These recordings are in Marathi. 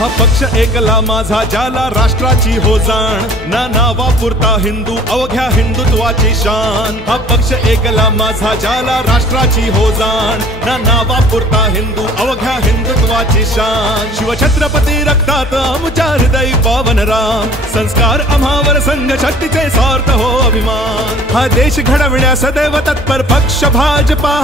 हा पक्ष एकला माझा ज्याला राष्ट्राची हो जाण, ना नावापुरता हिंदू अवघ्या हिंदुत्वाची शान. हा पक्ष एकला माझा ज्याला राष्ट्राची हो जाण, ना नावापुरता हिंदू अवघ्या हिंदुत्वाची शान. शिवछत्रपती रक्तात आमच्या हृदयी पावन राम, संस्कार आम्हावर संघ शक्तीचे सार्थ हो अभिमान. हा देश घडविण्या सदैव तत्पर पक्ष भाजपा.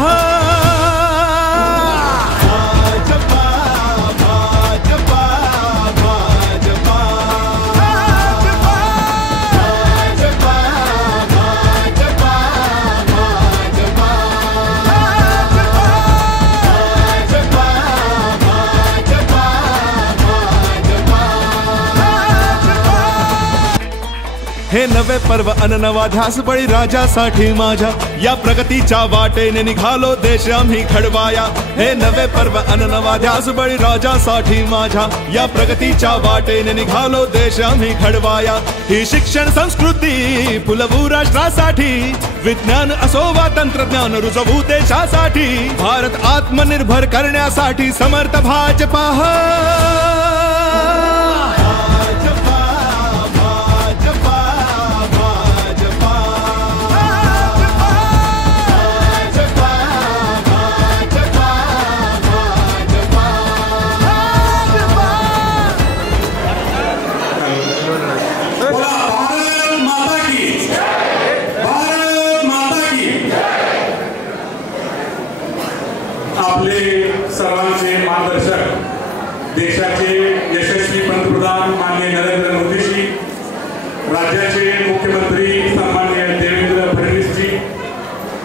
हे नवे पर्व अन नवा ध्यास बळीराजासाठी माझ्या, या प्रगतीच्या वाटेने निघालो देश आम्ही घडवाया. हे नवे पर्व अन नवा ध्यास बळीराजासाठी माझ्या, या प्रगतीच्या वाटेने निघालो देश आम्ही घडवाया. ही शिक्षण संस्कृती फुलवू राष्ट्रासाठी, विज्ञान असो वा तंत्रज्ञान रुजवू देशासाठी. भारत आत्मनिर्भर करण्यासाठी समर्थ भाजपा. आपले सर्वांचे मार्गदर्शक देशाचे यशस्वी पंतप्रधान माननीय नरेंद्र मोदीजी, राज्याचे मुख्यमंत्री सन्माननीय देवेंद्र फडणवीसजी,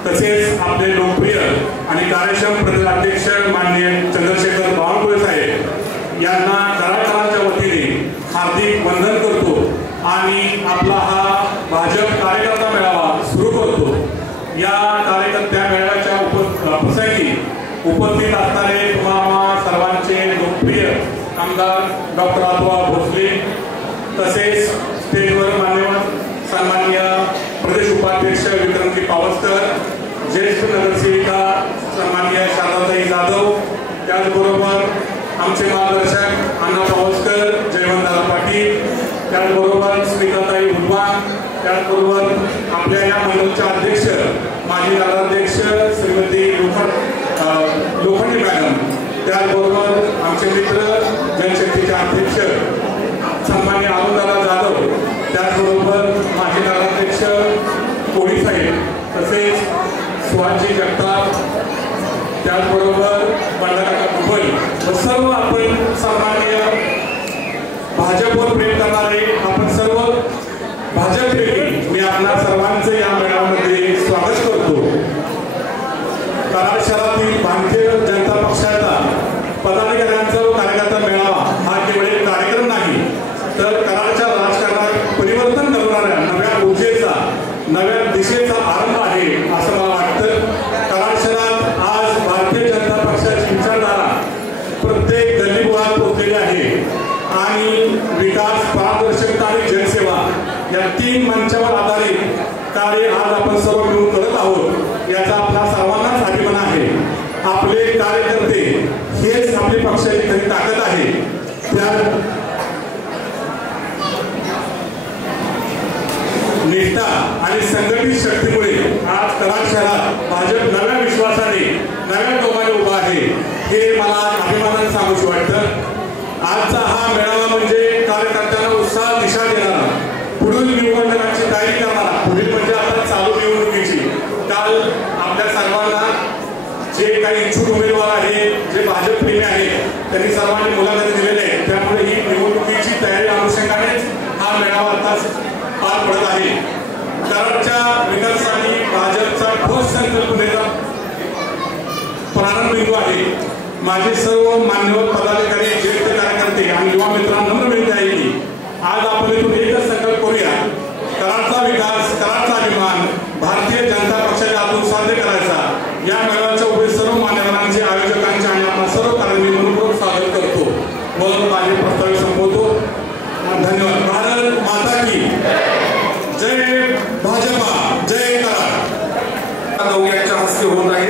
तसेच आपले लोकप्रिय आणि कार्यक्षम प्रदेशाध्यक्ष माननीय चंद्रशेखर बावनकुळे साहेब यांना कराडकरांच्या वतीने हार्दिक वंदन करतो आणि आपला हा भाजप कार्यकर्ता मेळावा सुरू करतो. या कार्यकर्त्या मेळाव्याच्या प्रसंगी उपस्थित असणारे तुम्हा सर्वांचे लोकप्रिय आमदार डॉक्टर आतुआ भोसले, तसेच स्टेजवर मान्यवर सन्माननीय प्रदेश उपाध्यक्ष विक्रमजी पावसकर, ज्येष्ठ नगरसेविका सन्माननीय शारदाताई जाधव, त्याचबरोबर आमचे मार्गदर्शक अण्णा पावसकर, जयवंतदादा पाटील, त्याचबरोबर स्मिताताई उद्वान, त्याचबरोबर आपल्या या मंडळाच्या अध्यक्ष माजी नगराध्यक्ष श्रीमती लोखंडे मॅडम, त्याचबरोबर आमचे मित्र जनशक्तीचे अध्यक्ष सन्माननीय अरुणदादा जाधव, त्याचबरोबर माजी नगराध्यक्ष कोळी साहेब, तसेच सुहासजी जगताप, त्याचबरोबर बंडाकाका कुबल व सर्व आपण सन्माननीय भाजपवर प्रेम करणारे आपण सर्व भाजप प्रेमी, मी आपल्या सर्वांचे या मेळाव्यामध्ये स्वागत करतो. कराड शहरातील भारतीय जनता पक्षाचा पदाधिकाऱ्यांचा व कार्यकर्ता मेळावा हा केवळ एक कार्यक्रम नाही, तर कराडच्या राजकारणात परिवर्तन करणाऱ्या नव्या ऊर्जेचा, नव्या दिशेचा आरंभ आहे असं मला वाटतं. कराड शहरात आज भारतीय जनता पक्षाची विचारधारा प्रत्येक गल्लीबोळात पोहोचलेली आहे आणि विकास, पारदर्शकता आणि जनसेवा या तीन मंचावर आधारित कार्य आज आपण सर्व मिळून करत आहोत. याचा आपला सर्वांनाच अभिमान आहे. आपले कार्यकर्ते हेच आपली पक्षाची खरी ताकद आहे. त्या निष्ठा आणि संघटित शक्तीमुळे आज कराड शहरात भाजप नव्या विश्वासाने, नव्या टोकाने उभा आहे, हे मला अभिमानाने सांगूशी वाटतं. आजचा हा मेळावा म्हणजे कार्यकर्त्यांना उत्साह, दिशा देणारा, पुढील निवडणुकांची तयारी करणारा, पुढील म्हणजे आता चालू निवडणुकीची. काल आपल्या सर्वांना जे काही इच्छुक उमेदवार आहेत, जे भाजप प्रेमी आहेत, त्यांनी सर्वांनी मुलाखती दिलेल्या आहेत. त्यामुळे ही निवडणुकीची तयारी अनुषंगानेच हा मेळावा आता पार पडत आहे. कराडच्या विकासासाठी भाजपचा ठोस संकल्पनेचा प्रारंभ बिंदू आहे. माझे सर्व मान्यवर पदाधिकारी, ज्येष्ठ कार्यकर्ते आणि युवा मित्रांना नम्र विनंती आहे की आज आपण इथून एकच संकल्प करूया. कराडचा विकास, कराडचा अभिमान भारतीय जनता पक्षाच्या हातून साध्य करायचा. या मेळाव्याच्या उभे सर्व मान्यवरांचे, आयोजकांचे आणि आपला सर्व कार्य मनपूर्वक स्वागत करतो व माझे प्रस्ताव संपवतो. धन्यवाद. भारत माता की जय, भाजपा जय कराड. दोघांच्या हस्ते होत आहे.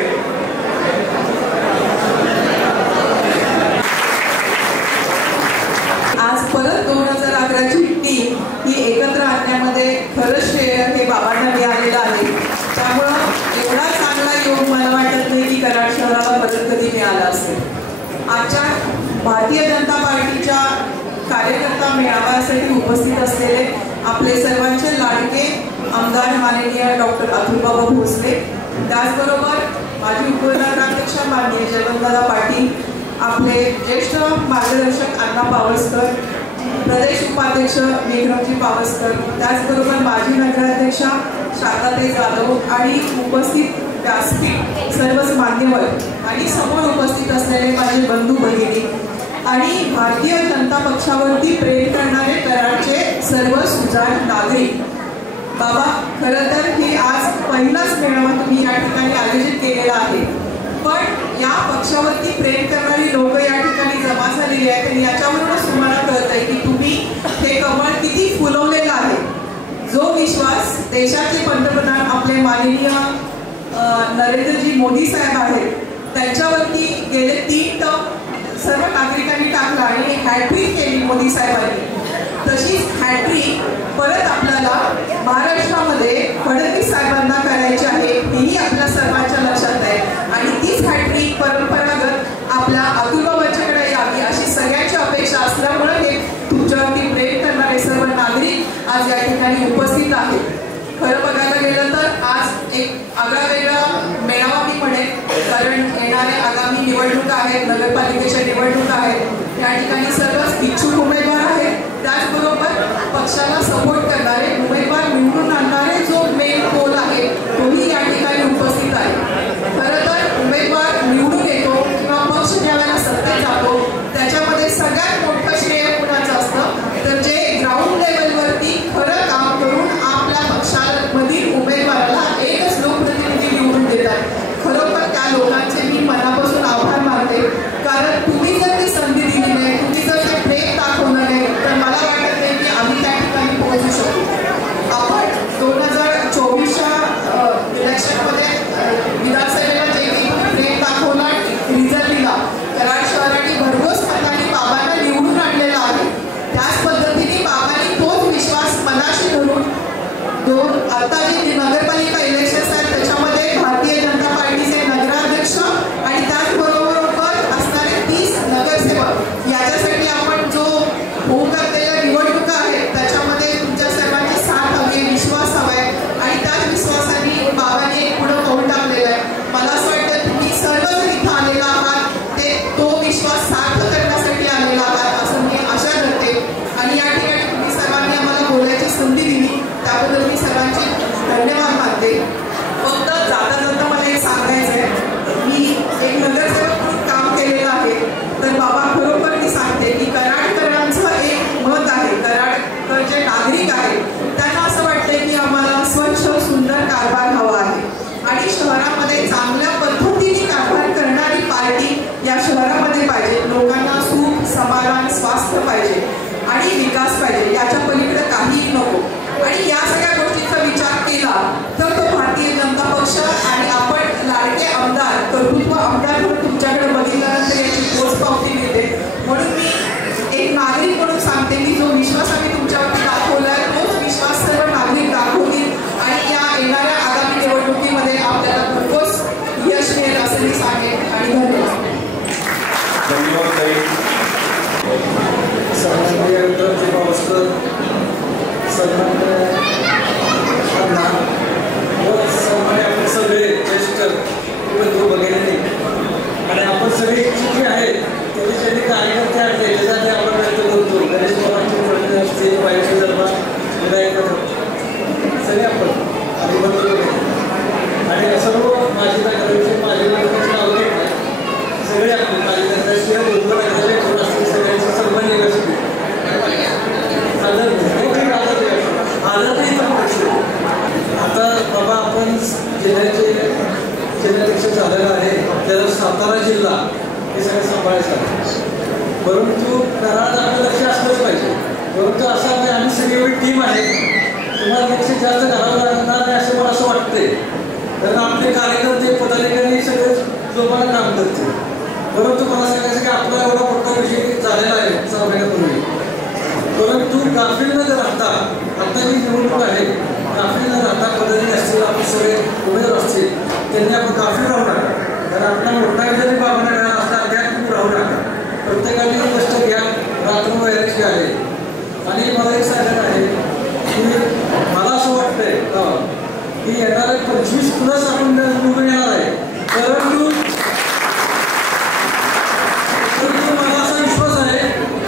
परत 2011ची टीम ही एकत्र आणण्यामध्ये खरंच श्रेय हे बाबांना मिळालेलं आहे. त्यामुळं एवढा चांगला योग मला वाटत नाही की कराड शहराला परत कधी मिळाला असेल. आजच्या भारतीय जनता पार्टीच्या कार्यकर्ता मेळाव्यासाठी उपस्थित असलेले आपले सर्वांचे लाडके आमदार माननीय डॉक्टर अतुलबाबा भोसले, त्याचबरोबर माजी उपनगराध्यक्ष माननीय जयवंतदादा पाटील, आपले ज्येष्ठ मार्गदर्शक अण्णा पावसकर, प्रदेश उपाध्यक्ष मेघरामजी पावसकर, त्याचबरोबर माजी नगराध्यक्षा शारदाताई जाधव आणि उपस्थित व्यासपीठ सर्वच मान्यवर आणि समोर उपस्थित असलेले माझे बंधू भगिनी आणि भारतीय जनता पक्षावरती प्रेम करणारे कराडचे सर्व सुजाण नागरिक. बाबा, खरं तर हे आज पहिलाच मेळावा तुम्ही या ठिकाणी आयोजित केलेला आहे, पण या पक्षावरती प्रेम करणारी लोक या ठिकाणी जमा झालेली आहेत आणि याच्यावरूनच तुम्हाला कळत आहे की तुम्ही हे कमळ किती फुलवलेलं आहे. जो विश्वास देशाचे पंतप्रधान आपले माननीय नरेंद्रजी मोदी साहेब आहेत त्यांच्यावरती गेले 3 टर्म सर्व नागरिकांनी टाकला आणि हॅट्रिक केली मोदी साहेबांनी, तशीच हॅट्रिक परत आपल्याला महाराष्ट्रामध्ये फडणवीस साहेबांना करायची आहे हेही आपल्या सर्वांच्या लक्षात आहे आणि तीच हॅट्रिक परंपरागत आपल्या अतुलबाबांच्याकडे यावी अशी सगळ्यांची अपेक्षा असल्यामुळे हे तुमच्यावरती प्रेम करणारे सर्व नागरिक आज या ठिकाणी उपस्थित आहेत. खरं बघायला गेलं तर आज एक आगळा वेगळा मेळावा मी म्हणेन, कारण येणारे आगामी निवडणुका आहेत, नगरपालिकेच्या निवडणुका आहेत, या ठिकाणी सर्वच इच्छुक उमेदवार आहेत, त्याचबरोबर पक्षाला सपोर्ट करणारे उमेदवार निवडून आणणारे जो मेन पोल आहे तोही या ठिकाणी उपस्थित आहे. खरं तर उमेदवार निवडून येतो किंवा पक्ष ज्यावेळेला सत्तेत जातो त्याच्यामध्ये सगळ्यात मोठं श्रेय कुणाचं असतं तर जे ग्राउंड लेवलवरती खरं काम करून आपल्या पक्षामधील उमेदवाराला एकच लोकप्रतिनिधी निवडून देतात. खरोखर त्या लोकांचे मी मनापासून आभार मानते, कारण तुम्ही जर ती संधी दिली नाही, तुम्ही जर ते प्रेम दाखवलं नाही तर मला वाटत नाही की आम्ही त्या ठिकाणी पोहोचू शकू. आपण 2024च्या इलेक्शनमध्ये विधानसभेला जे काही प्रेम दाखवला, रिझल्ट दिला, कराड शहराने भरघोस मतांनी बाबांना निवडून आणलेला आहे. त्याच पद्धतीने बाबांनी तोच विश्वास मनाशी धरून आता जे नगरपालिका इलेक्शन आहेत त्याच्यामध्ये भारतीय जनता पार्टीचे नगराध्यक्ष आणि त्याचबरोबर असणारे 30 नगरसेवक याच्यासाठी आपण जो होऊ घातलेल्या निवडणुका आहेत त्याच्यामध्ये तुमच्या सर्वांची साथ हवी, विश्वास हवा आहे आणि त्याच विश्वासाने बाबांनी एक पुढं पाऊल टाकलेलं आहे. मला असं वाटतं तुम्ही सर्वजण इथं आलेला आहात ते तो विश्वास सार्थ करण्यासाठी आलेला आहात असं मी आशा करते आणि या ठिकाणी तुम्ही सर्वांनी आम्हाला बोलायची संधी दिली त्याबद्दल मी सर्वांचे धन्यवाद मानते. फक्त जाता जाता मला एक सांगायचं आहे, मी एक नगरसेवक म्हणून काम केलेलं आहे, तर बाबा खरोखर मी सांगते की कराडकरांचं एक मत आहे, कराडकर जे नागरिक आहेत त्यांना असं वाटतंय की आम्हाला स्वच्छ सुंदर कारभार हवा आहे आणि शहरामध्ये चांगल्या पद्धतीने कारभार करणारी पार्टी या शहरामध्ये पाहिजे. लोकांना सुख, समाधान, स्वास्थ्य पाहिजे आणि विकास पाहिजे, याच्या पलीकडे काहीही नको. आणि या सगळ्या गोष्टींचा विचार केला तर तो भारतीय जनता पक्ष आणि आपण लाडके आमदार, कर्तृत्व आमदार म्हणून तुमच्याकडे बघितल्यानंतर याची पोचपावती मिळते. म्हणून मी एक नागरिक म्हणून सांगते की जो विश्वास आम्ही तुमच्यावरती दाखवला आहे तोच विश्वास सर्व नागरिक दाखवतील आणि या येणाऱ्या आगामी निवडणुकीमध्ये आपल्याला भरघोस यश मिळेल असं मी सांगेन आणि धन्यवाद. आपण सगळे ज्येष्ठ बंधू वगैरे आणि आपण सगळे इच्छुक आहेत त्याचे जे कार्यकर्ते आहेत त्याच्यासाठी आपण व्यक्त करतो. गणेश बाबांचे असतील, वाईट विधायक सगळे आपण आणि बंधू आणि सर्व माझी नगराचे माझे नगराचे नागरिक सगळे आपण कार्यकर्त्याचे बरोबर असतील सगळ्यांचे सर्वांनी व्यवस्थित आता बाबा आपण जिल्हाध्यक्ष झालेला आहे त्याला सातारा जिल्हा हे सगळं सांभाळायचं आहे. परंतु कराड आपलं लक्ष असलंच पाहिजे. परंतु असं नाही आम्ही सगळी एवढी टीम आहे तुम्हाला लक्ष जास्त घालावं लागणार नाही असं मला असं वाटतंय, कारण आपले कार्यकर्ते पदाधिकारी सगळे जोमानं काम करते. परंतु मला सांगायचं की आपला एवढा मोठा विषय झालेला आहे 6 महिन्यापूर्वी परंतु गाफील न राहता आता जी निवडणूक आहे गाफील न राहता पदाधिकारी असतील आपण सगळे उमेदवार असतील त्यांनी आपण गाफील राहू नका. कारण आपला मोठा जरी बाबांना मिळाला असला त्यात तुम्ही राहू नका. प्रत्येकाने कष्ट घ्या. रात्र वैराची आहे. आणि मला एक सांगायचं आहे की मला असं वाटतंय की येणारे 25+ आपण निवडून येणार आहे. परंतु मला असा विश्वास आहे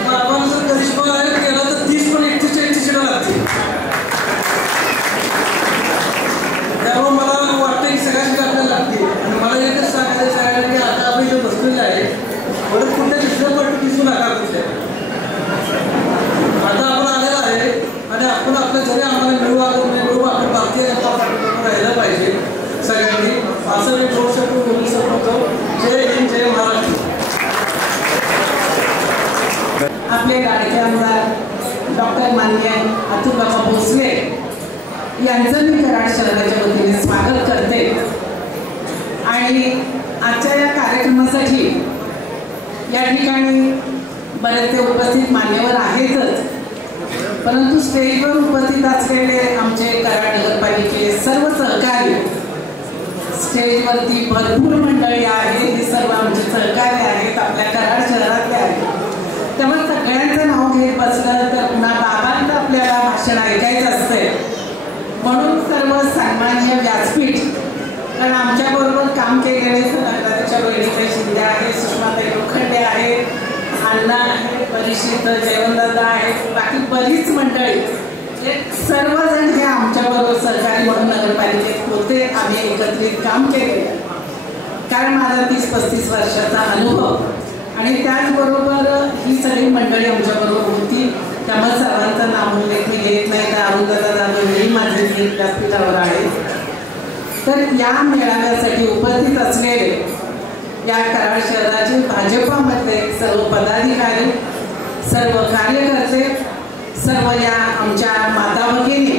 बाबांचा करिश्मा आहे केला तर 30 पण 31 सीटा लागतील. त्यामुळे मला वाटतं की सगळ्या सीटा आपल्याला लागतील. आणि मला एकच सांगायचं आहे की आता आपण इथे बसलेलं आहे परत कुठल्या दुसऱ्या पार्टी दिसू नका. कुठल्या आता आपण आलेला आहे आणि आपण आपल्या जरी आम्हाला मिळू आपण भारतीय जनता पार्टीकडून राहिलं पाहिजे सगळ्यांनी असं मी बोलू शकतो. जय हिंद जय महाराष्ट्र. आपले लाडके आमदार डॉक्टर माननीय अतुल बाबा भोसले यांचं मी कराड शहराच्या वतीने स्वागत करते. आणि आजच्या या कार्यक्रमासाठी या ठिकाणी बरेचसे उपस्थित मान्यवर आहेतच, परंतु स्टेजवर उपस्थित असलेले आमचे कराड नगरपालिकेचे सर्व सहकारी, स्टेजवरती भरपूर मंडळी आहेत, ही सर्व आमचे सहकारी आहेत, आपल्या कराड शहरातले आहेत. त्यामुळे सगळ्यांचं नाव घेत बसलं तर पुन्हा बाबांचं आपल्याला भाषण ऐकायचं असतंय. म्हणून सर्व सन्माननीय व्यासपीठ, कारण आमच्याबरोबर काम केलेले नगराध्यक्ष रोहिणीताई शिंदे आहेत, सुषमाताई लोखंडे आहेत, अण्णा आहे, परिषद जयवंतदादा आहेत, बाकी बरीच मंडळी सर्वजण हे आमच्याबरोबर सहकारी म्हणून नगरपालिकेत होते. आम्ही एकत्रित काम केलेलं. कारण माझा 30-35 वर्षाचा अनुभव आणि त्याचबरोबर ही सगळी मंडळी आमच्याबरोबर होती. त्यामुळे सर्वांचं नामोल्लेख मी घेत नाही. तर अरुणदादा जाधव माझे व्यासपीठावर आहे. तर या मेळाव्यासाठी उपस्थित असलेले या कराड शहराचे भाजपामधले सर्व पदाधिकारी, सर्व कार्यकर्ते, सर्व या आमच्या माता भगिनी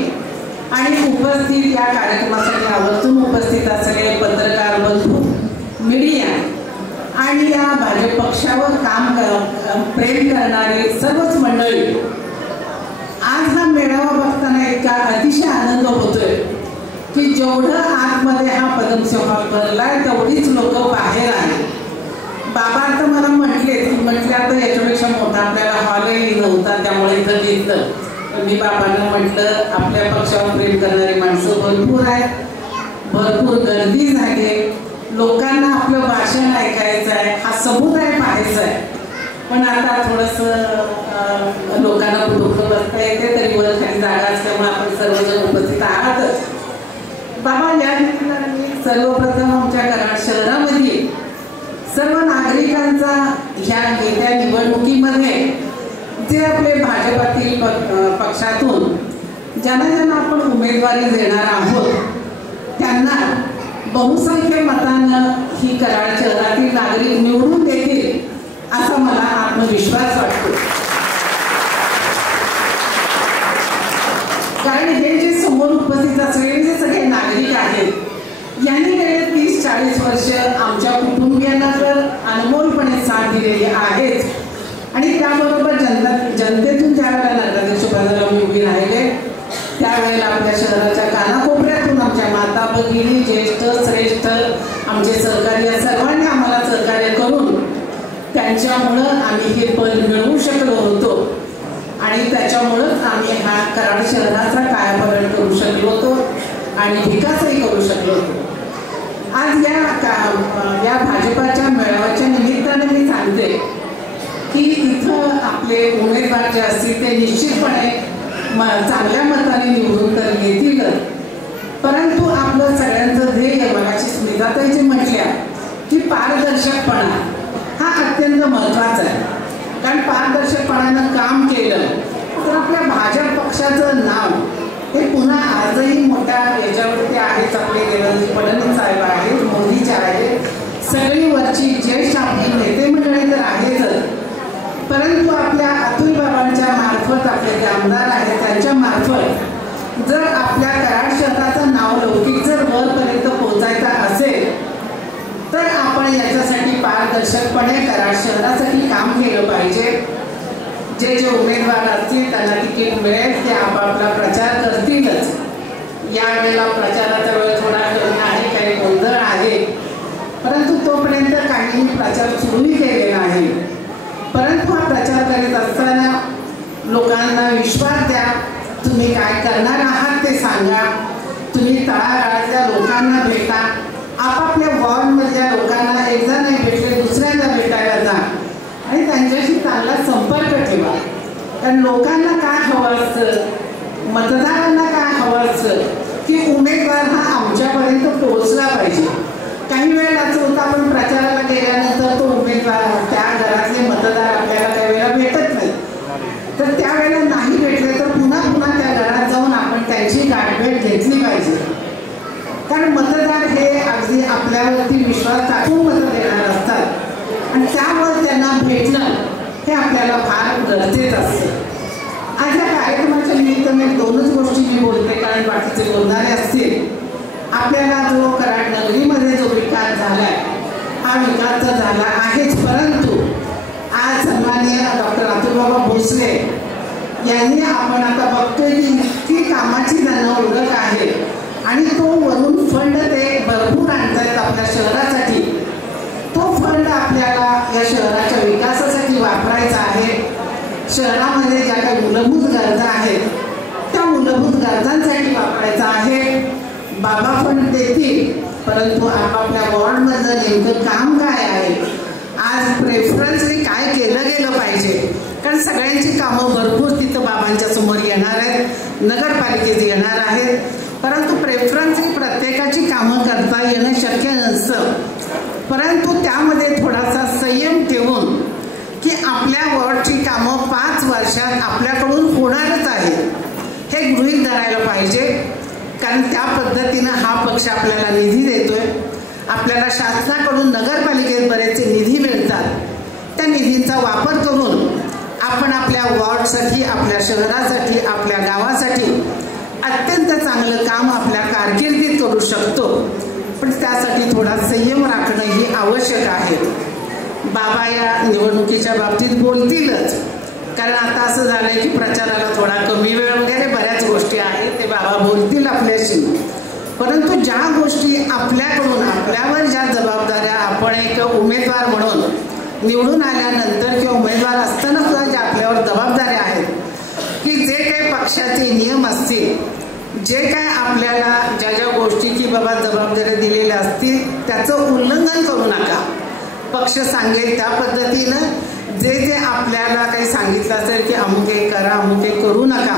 आणि उपस्थित या कार्यक्रमासाठी आवर्जून उपस्थित असलेले पत्रकार बंधू, मीडिया आणि या भाजप पक्षावर प्रेम करणारी सर्वच मंडळी, आज हा मेळावा बघताना इतका अतिशय आनंद होतोय की जेवढं आतमध्ये हा पदमसोहळा भरलाय तेवढीच लोक बाहेर आहेत. बाबा आता मला म्हटले आता याच्यापेक्षा मोठा आपल्याला हॉलही नव्हता, त्यामुळे इथं घेतलं. मी बाबांना म्हटलं आपल्या पक्षावर प्रेम करणारी माणसं भरपूर आहेत, भरपूर गर्दी झाली, लोकांना आपलं भाषण ऐकायचं आहे, हा समुदाय पाहायचा आहे. पण आता थोडंसं लोकांना कुठं बसता येते, तरी वर खाली जागा असल्यामुळे आपण सर्वजण उपस्थित आहातच. बाबा या ठिकाणी सर्वप्रथम आमच्या कराड शहरामध्ये सर्व नागरिकांचा ह्या येत्या निवडणुकीमध्ये जे आपले भाजपातील पक्षातून ज्यांना आपण उमेदवारी देणार आहोत त्यांना बहुसंख्य मतानं ही कराड शहरातील नागरिक निवडून देतील असा मला आत्मविश्वास वाटतो. कारण हे जे समोर उपस्थित असलेले जे सगळे नागरिक आहेत यांनी गेले 30-40 वर्ष आमच्या कुटुंबियांना तर अनमोलपणे साथ दिलेली आहेच. आणि त्याबरोबर जनतेतून ज्या वेळेला नगराध्यक्ष पदाला मी उभी राहिले त्यावेळेला आपल्या शहराच्या कानाकोपऱ्यातून आमच्या माता भगिनी, ज्येष्ठ श्रेष्ठ आमचे सहकारी या सर्वांनी आम्हाला सहकार्य करून त्यांच्यामुळं आम्ही हे पद मिळवू शकलो होतो. आणि त्याच्यामुळंच आम्ही हा कराड शहराचा कायापालट करू शकलो होतो आणि विकासही करू शकलो होतो. आज या भाजपाच्या मेळाव्याच्या निमित्ताने मी सांगते की इथं आपले उमेदवार जे असतील ते निश्चितपणे चांगल्या मताने निवडून तर येतीलच, परंतु आपलं सगळ्यांचं ध्येय मगाशी स्मिताताई जे म्हटल्या की पारदर्शकपणा हा अत्यंत महत्त्वाचा आहे. कारण पारदर्शकपणानं काम केलं तर आपल्या भाजप पक्षाचं नाव हे पुन्हा आजही मोठ्या याच्यावरती आहेच. आपले देवेंद्र फडणवीस साहेब आहेत, मोदीचे आहेत, सगळी वरची ज्येष्ठ आपली नेते मंडळी तर आहेतच, परंतु आपल्या अतुल बाबांच्या मार्फत आपले जे आमदार आहेत त्यांच्या मार्फत जर आपल्या कराड शहराचं नाव लौकिक जर वरपर्यंत पोहोचायचं असेल तर आपण याच्यासाठी पारदर्शकपणे कराड शहरासाठी काम केलं पाहिजे. जे जे उमेदवार असतील त्यांना तिकीट मिळेल ते आपापला प्रचार करतीलच. यावेळेला प्रचाराचा वेळ थोडा कमी आहे, काही गोंधळ आहे, परंतु तोपर्यंत काहींनी प्रचार सुरूही केलेला आहे. परंतु हा प्रचार करीत असताना लोकांना विश्वास द्या, तुम्ही काय करणार आहात ते सांगा, तुम्ही तळागाळातल्या लोकांना भेटा, आपापल्या वॉर्डमधल्या लोकांना एकदा नाही भेटले दुसऱ्यांदा भेटायला जा आणि त्यांच्याशी चांगला संपर्क ठेवा. कारण लोकांना काय हवं असतं, मतदारांना काय हवं असतं की उमेदवार हा आमच्यापर्यंत पोहोचला पाहिजे. काही वेळेला असं होतं आपण प्रचाराला गेल्यानंतर तो उमेदवार त्या घरातले मतदार आपल्याला काही वेळेला भेटत नाही, तर त्यावेळेला नाही भेटले तर पुन्हा पुन्हा त्या घरात जाऊन आपण त्यांची गाठभेट घेतली पाहिजे. कारण मतदार हे अगदी आपल्यावरती विश्वास टाकून मतं देणार असतात आणि त्यामुळे त्यांना भेटणं हे आपल्याला फार गरजेचं असतं. आज या कार्यक्रमाच्या निमित्ताने दोनच गोष्टी मी बोलते, कारण बाकीचे बोलणारे असतील. आपल्याला जो कराड नगरीमध्ये जो विकास झालाय हा विकास तर झाला आहेच, परंतु आज सन्माननीय डॉक्टर अतुलबाबा भोसले यांनी आपण आता बघतोय की इतकी कामाची त्यांना ओळख आहे आणि तो वरून फंड ते भरपूर आणतायत आपल्या शहरासाठी. तो फंड आपल्याला या शहराच्या विकासासाठी वापरायचा आहे. शहरामध्ये ज्या काही मूलभूत गरजा आहेत त्या मूलभूत गरजांसाठी वापरायचा आहे. बाबा फंड देतील, परंतु आपापल्या वॉर्डमधलं नेमकं काम काय आहे, आज प्रेफरन्सने काय केलं गेलं पाहिजे. कारण सगळ्यांची कामं भरपूर तिथं बाबांच्या समोर येणार आहेत, नगरपालिकेत येणार आहेत, परंतु प्रेफरन्सने प्रत्येकाची कामं करता येणं शक्य नसतं. परंतु त्यामध्ये थोडासा संयम ठेवून की आपल्या वॉर्डची कामं 5 वर्षात आपल्याकडून होणारच आहे हे गृहीत धरायला पाहिजे. कारण त्या पद्धतीनं हा पक्ष आपल्याला निधी देतोय. आपल्याला शासनाकडून नगरपालिकेत बरेचसे निधी मिळतात. त्या निधींचा वापर करून आपण आपल्या वॉर्डसाठी, आपल्या शहरासाठी, आपल्या गावासाठी अत्यंत चांगलं काम आपल्या कारकिर्दीत करू शकतो. पण त्यासाठी थोडा संयम राखणं ही आवश्यक आहे. बाबा या निवडणुकीच्या बाबतीत बोलतीलच, कारण आता असं झालंय की प्रचाराला थोडा कमी वेळ वगैरे बऱ्याच गोष्टी आहेत, ते बाबा बोलतील आपल्याशी. परंतु ज्या गोष्टी आपल्याकडून, आपल्यावर ज्या जबाबदाऱ्या आपण एक उमेदवार म्हणून निवडून आल्यानंतर किंवा उमेदवार असताना सुद्धा ज्या आपल्यावर जबाबदाऱ्या आहेत की जे काही पक्षाचे नियम असतील, जे काय आपल्याला ज्या ज्या गोष्टी की बाबा जबाबदाऱ्या दिलेल्या असतील त्याचं उल्लंघन करू नका. पक्ष सांगेल त्या पद्धतीनं जे जे आपल्याला काही सांगितलं असेल की अमुक हे करा, अमुक हे करू नका,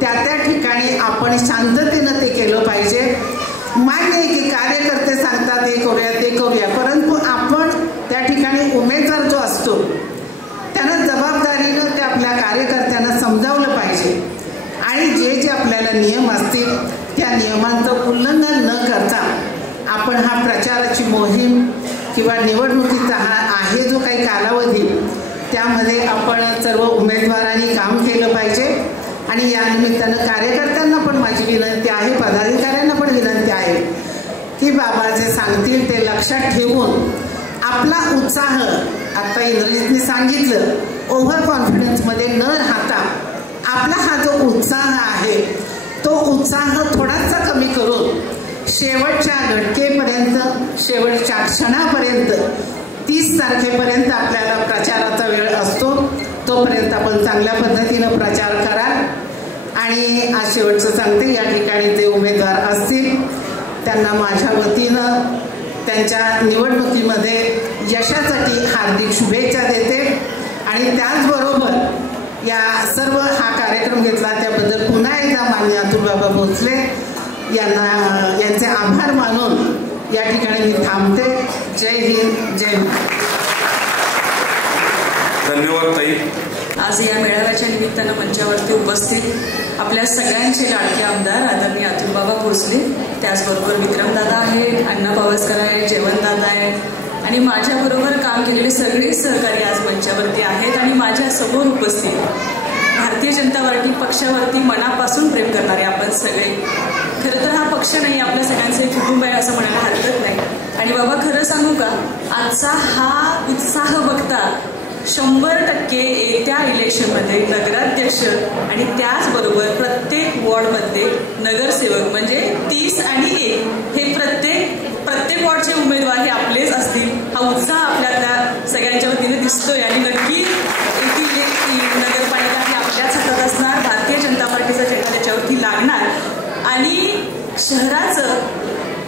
त्या त्या ठिकाणी आपण शांततेनं ते केलं पाहिजे. मान्य आहे की कार्यकर्ते सांगतात हे करूया ते करूया, परंतु आपण त्या ठिकाणी उमेदवार जो असतो त्यानं जबाबदारीनं ते आपल्या कार्यकर्त्यांना समजावलं पाहिजे आणि जे जे आपल्याला नियम असतील त्या नियमांचं उल्लंघन न करता आपण हा प्रचाराची मोहीम किंवा निवडणुकीचा हा आहे जो काही कालावधी त्यामध्ये आपण सर्व उमेदवारांनी काम केलं पाहिजे. आणि या निमित्तानं कार्यकर्त्यांना पण माझी विनंती आहे, पदाधिकाऱ्यांना पण विनंती आहे की बाबा जे सांगतील ते लक्षात ठेवून आपला उत्साह, आता इंद्रजितने सांगितलं, ओव्हर कॉन्फिडन्समध्ये न राहता आपला हा जो उत्साह आहे तो उत्साह थोडासा कमी करून शेवटच्या घटकेपर्यंत, शेवटच्या क्षणापर्यंत 30 तारखेपर्यंत आपल्याला प्रचाराचा वेळ असतो, तोपर्यंत आपण चांगल्या पद्धतीनं प्रचार कराल. आणि आज शेवटचं सांगते, या ठिकाणी जे उमेदवार असतील त्यांना माझ्या वतीनं त्यांच्या निवडणुकीमध्ये यशासाठी हार्दिक शुभेच्छा देते. आणि त्याचबरोबर या सर्व हा कार्यक्रम घेतला त्याबद्दल पुन्हा एकदा माननीय अतुलबाबा भोसले यांचे आभार मानून या ठिकाणी मी थांबते. जय हिंद, जय महाराष्ट्र. धन्यवाद ताई. आज या मेळाव्याच्या निमित्तानं मंचावरती उपस्थित आपल्या सगळ्यांचे लाडके आमदार आदरणीय अतुलबाबा भोसले, त्याचबरोबर विक्रमदादा आहेत, अण्णा पावसकर आहेत, जेवणदादा आहेत आणि माझ्याबरोबर काम केलेले सगळे सहकारी आज मंचावरती आहेत आणि माझ्या समोर उपस्थित भारतीय जनता पार्टी पक्षावरती मनापासून प्रेम करणारे आपण सगळे. खरं तर हा पक्ष नाही, आपल्या सगळ्यांचं एक कुटुंब आहे असं म्हणायला हरकत नाही. आणि बाबा खरं सांगू का, आजचा हा उत्साह बघता 100% येत्या इलेक्शनमध्ये नगराध्यक्ष आणि त्याचबरोबर प्रत्येक वॉर्डमध्ये नगरसेवक म्हणजे 30 आणि 1 हे प्रत्येक वॉर्डचे उमेदवार हे आपलेच असतील हा उत्साह आपल्याला सगळ्यांच्या वतीने दिसतोय आणि नक्की नगरपालिका ही आपल्याच हातात असणार. भारतीय जनता पार्टीचा झेंडा त्याच्यावरती लागणार आणि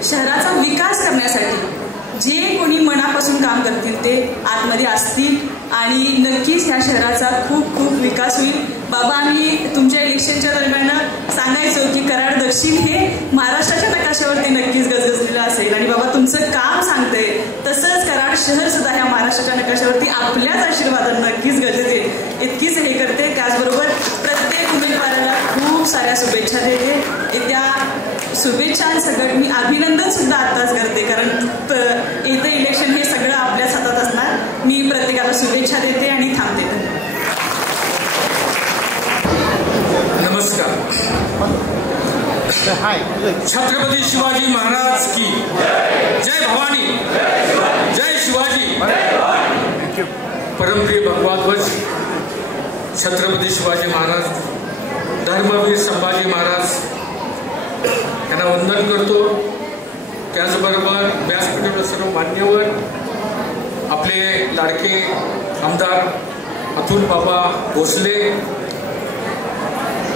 शहराचा विकास करण्यासाठी जे कोणी मनापासून काम करतील ते आतमध्ये असतील आणि नक्कीच ह्या शहराचा खूप खूप विकास होईल. बाबा आम्ही तुमच्या इलेक्शनच्या दरम्यान सांगायचो की कराड दक्षिण हे महाराष्ट्राच्या नकाशावरती नक्कीच गजगजलेलं असेल आणि बाबा तुमचं काम सांगतंय तसंच कराड शहर सुद्धा ह्या महाराष्ट्राच्या नकाशावरती आपल्याच आशीर्वादानं नक्कीच गरजेचे इतकीच हे करते. त्याचबरोबर प्रत्येक उमेदवाराला खूप साऱ्या शुभेच्छा देते. त्या शुभेच्छांसकट मी अभिनंदन सुद्धा आताच करते कारण येतं इलेक्शन हे सगळं आपल्याच हातात असणार. मी प्रत्येकाला शुभेच्छा देते आणि थांबते. नमस्कार. छत्रपती शिवाजी महाराज की जय भवानी, जय शिवाजी. परमप्रिय भगवा ध्वज छत्रपती शिवाजी महाराज, धर्मवीर संभाजी महाराज यांना वंदन करतो. त्याचबरोबर व्यासपीठावर सर्व मान्यवर, आपले लाडके आमदार अतुल बाबा भोसले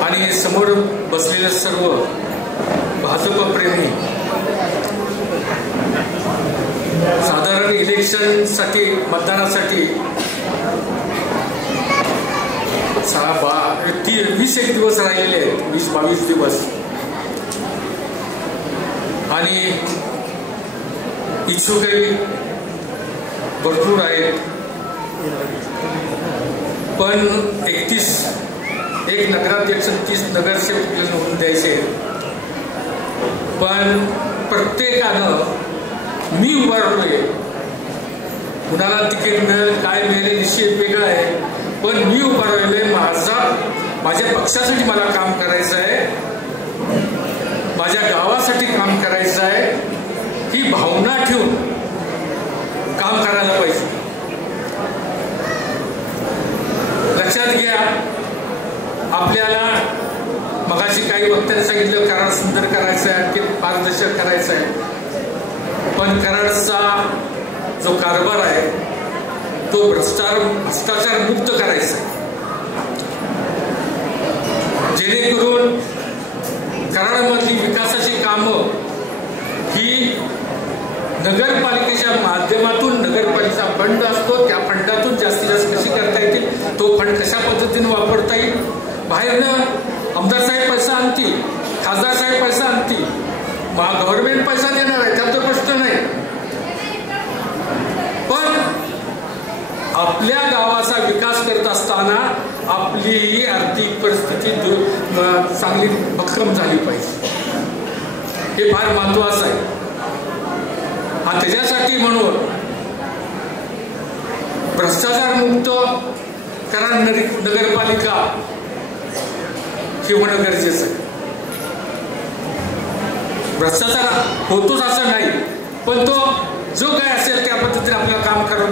आणि समोर बसलेले सर्व भाजप प्रेमी. साधारण इलेक्शनसाठी मतदानासाठी 20 दिवस राहिलेले आहेत, 20-22 दिवस आणि इच्छुकही भरपूर आहेत. पण 31 नगराध्यक्ष 30 नगरसेवक निवडून द्यायचे. पण प्रत्येकानं मी उभारलोय, कुणाला तिकीट मिळेल काय मिळेल निश्चित वेगळं आहे, पण मी उभारलोय माझ्या पक्षासाठी मला काम करायचं आहे, माझ्या गावासाठी काम करायचं आहे, ही भावना ठेवून काम करायला पाहिजे. लक्षात घ्या, आपल्याला मगाशी काही वक्त्यांनी सांगितलं कराड सुंदर करायचं आहे, आणखी पारदर्शक करायचं आहे. पण कराडचा जो कारभार आहे तो भ्रष्टाचार मुक्त करायचा आहे, जेणेकरून कराडमधली विकासाची कामं ही नगरपालिकेच्या माध्यमातून, नगरपालिकेचा फंड असतो त्या फंडातून जास्तीत जास्त कशी करता येतील, तो फंड कशा पद्धतीने वापरता येईल. बाहेरनं आमदार साहेब पैसा आणतील, खासदार साहेब पैसा आणतील, गव्हर्नमेंट पैसा देणार आहे, त्यात प्रश्न नाही. पण आपल्या गावाचा विकास करत असताना आपली ही आर्थिक परिस्थिती चांगली भक्कम झाली पाहिजे, हे फार महत्वाचं आहे. आणि त्याच्यासाठी म्हणून भ्रष्टाचार मुक्त कराड नगरपालिका हे होणं गरजेचं आहे. भ्रष्टाचार होतोच असं नाही, पण तो जो काय असेल त्या पद्धतीने आपल्याला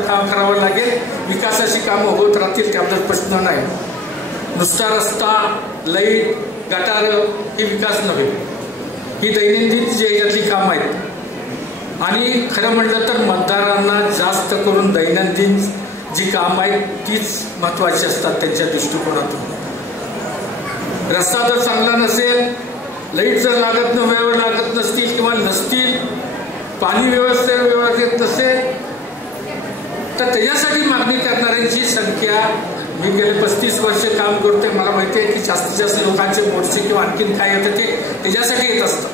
काम करावं लागेल. विकासाची कामं होत राहतील त्याबद्दल प्रश्न नाही. नुसता रस्ता, लाईट, गटार ही विकास नव्हे, ही दैनंदिन जी याच्यातली कामं आहेत. आणि खरं म्हटलं तर मतदारांना जास्त करून दैनंदिन जी कामं आहेत तीच महत्वाची असतात त्यांच्या दृष्टिकोनातून. रस्ता जर चांगला नसेल, लाईट जर वेळेवर लागत नसतील किंवा नसतील, पाणी व्यवस्थित नसेल, तर त्याच्यासाठी मागणी करणाऱ्यांची संख्या, मी गेले 35 वर्ष काम करतोय, मला माहिती आहे की जास्तीत जास्त लोकांचे मोर्चे किंवा आणखीन काय येतं ते त्याच्यासाठी येत असतं.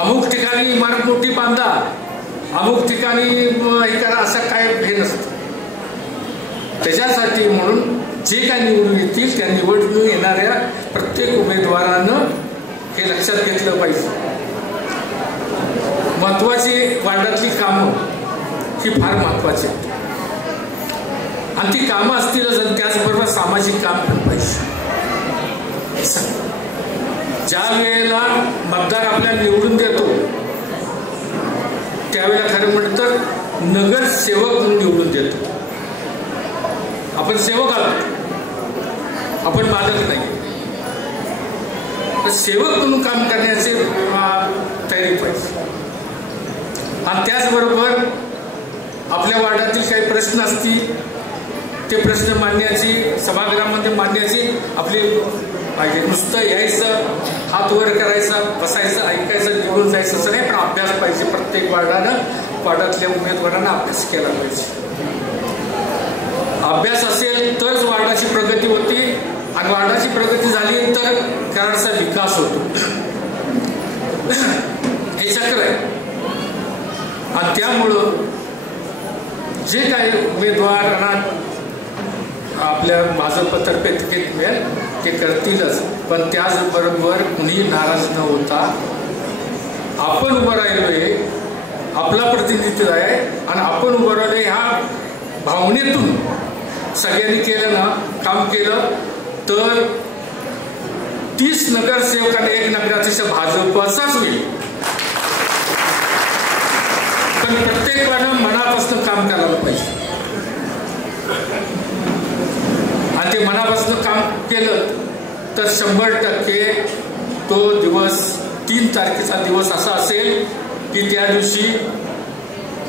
अमुक ठिकाणी इमारत मोठी बांधा, अमुक ठिकाणी हे करा, असं काय हे नसतं. त्याच्यासाठी म्हणून जे काय निवडून येतील त्या निवडून येणाऱ्या प्रत्येक उमेदवारानं हे लक्षात घेतलं पाहिजे. महत्वाची वार्डातली कामं ही फार महत्वाची आहेत आणि ती कामं असतीलच, त्याचबरोबर सामाजिक काम पण पाहिजे. ज्या वेळेला मतदार आपल्याला निवडून देतो त्यावेळेला खरं म्हणतं तर नगरसेवक म्हणून निवडून देतो. आपण सेवक आहोत, आपण मालक नाही. तर सेवक म्हणून काम करण्याचे तयारी पाहिजे. आणि त्याचबरोबर आपल्या वार्डातील काही प्रश्न असतील ते प्रश्न मांडण्याची, सभागृहामध्ये मांडण्याची आपली पाहिजे. नुसतं यायचं, हात वर करायचा, बसायचं, ऐकायचं, निवडून जायचं असं नाही, पण अभ्यास पाहिजे. प्रत्येक वार्डातल्या उमेदवारांना अभ्यास केला पाहिजे. अभ्यास असेल तरच वार्डाची प्रगती होती, आणि वार्डाची प्रगती झाली तर कराडचा विकास होतो. हे चक्र आहे. आणि त्यामुळं जे काही उमेदवारांना आपल्या भाजपतर्फे तिकीट मिळेल ते करतीलच, पण त्याचबरोबर कुणी नाराज न होता आपण उभं राहिलोय, आपला प्रतिनिधित्व आहे आणि आपण उभं राहिलोय ह्या भावनेतून सगळ्यांनी केलं ना, काम केलं तर 30 नगरसेवकांनी 1 नगराध्यक्ष भाजपचाच होईल. पण प्रत्येकानं मनापासून काम करायला पाहिजे. आणि ते मनापासून काम केलं तर 100% तो दिवस 3 तारखेचा दिवस असा असेल की त्या दिवशी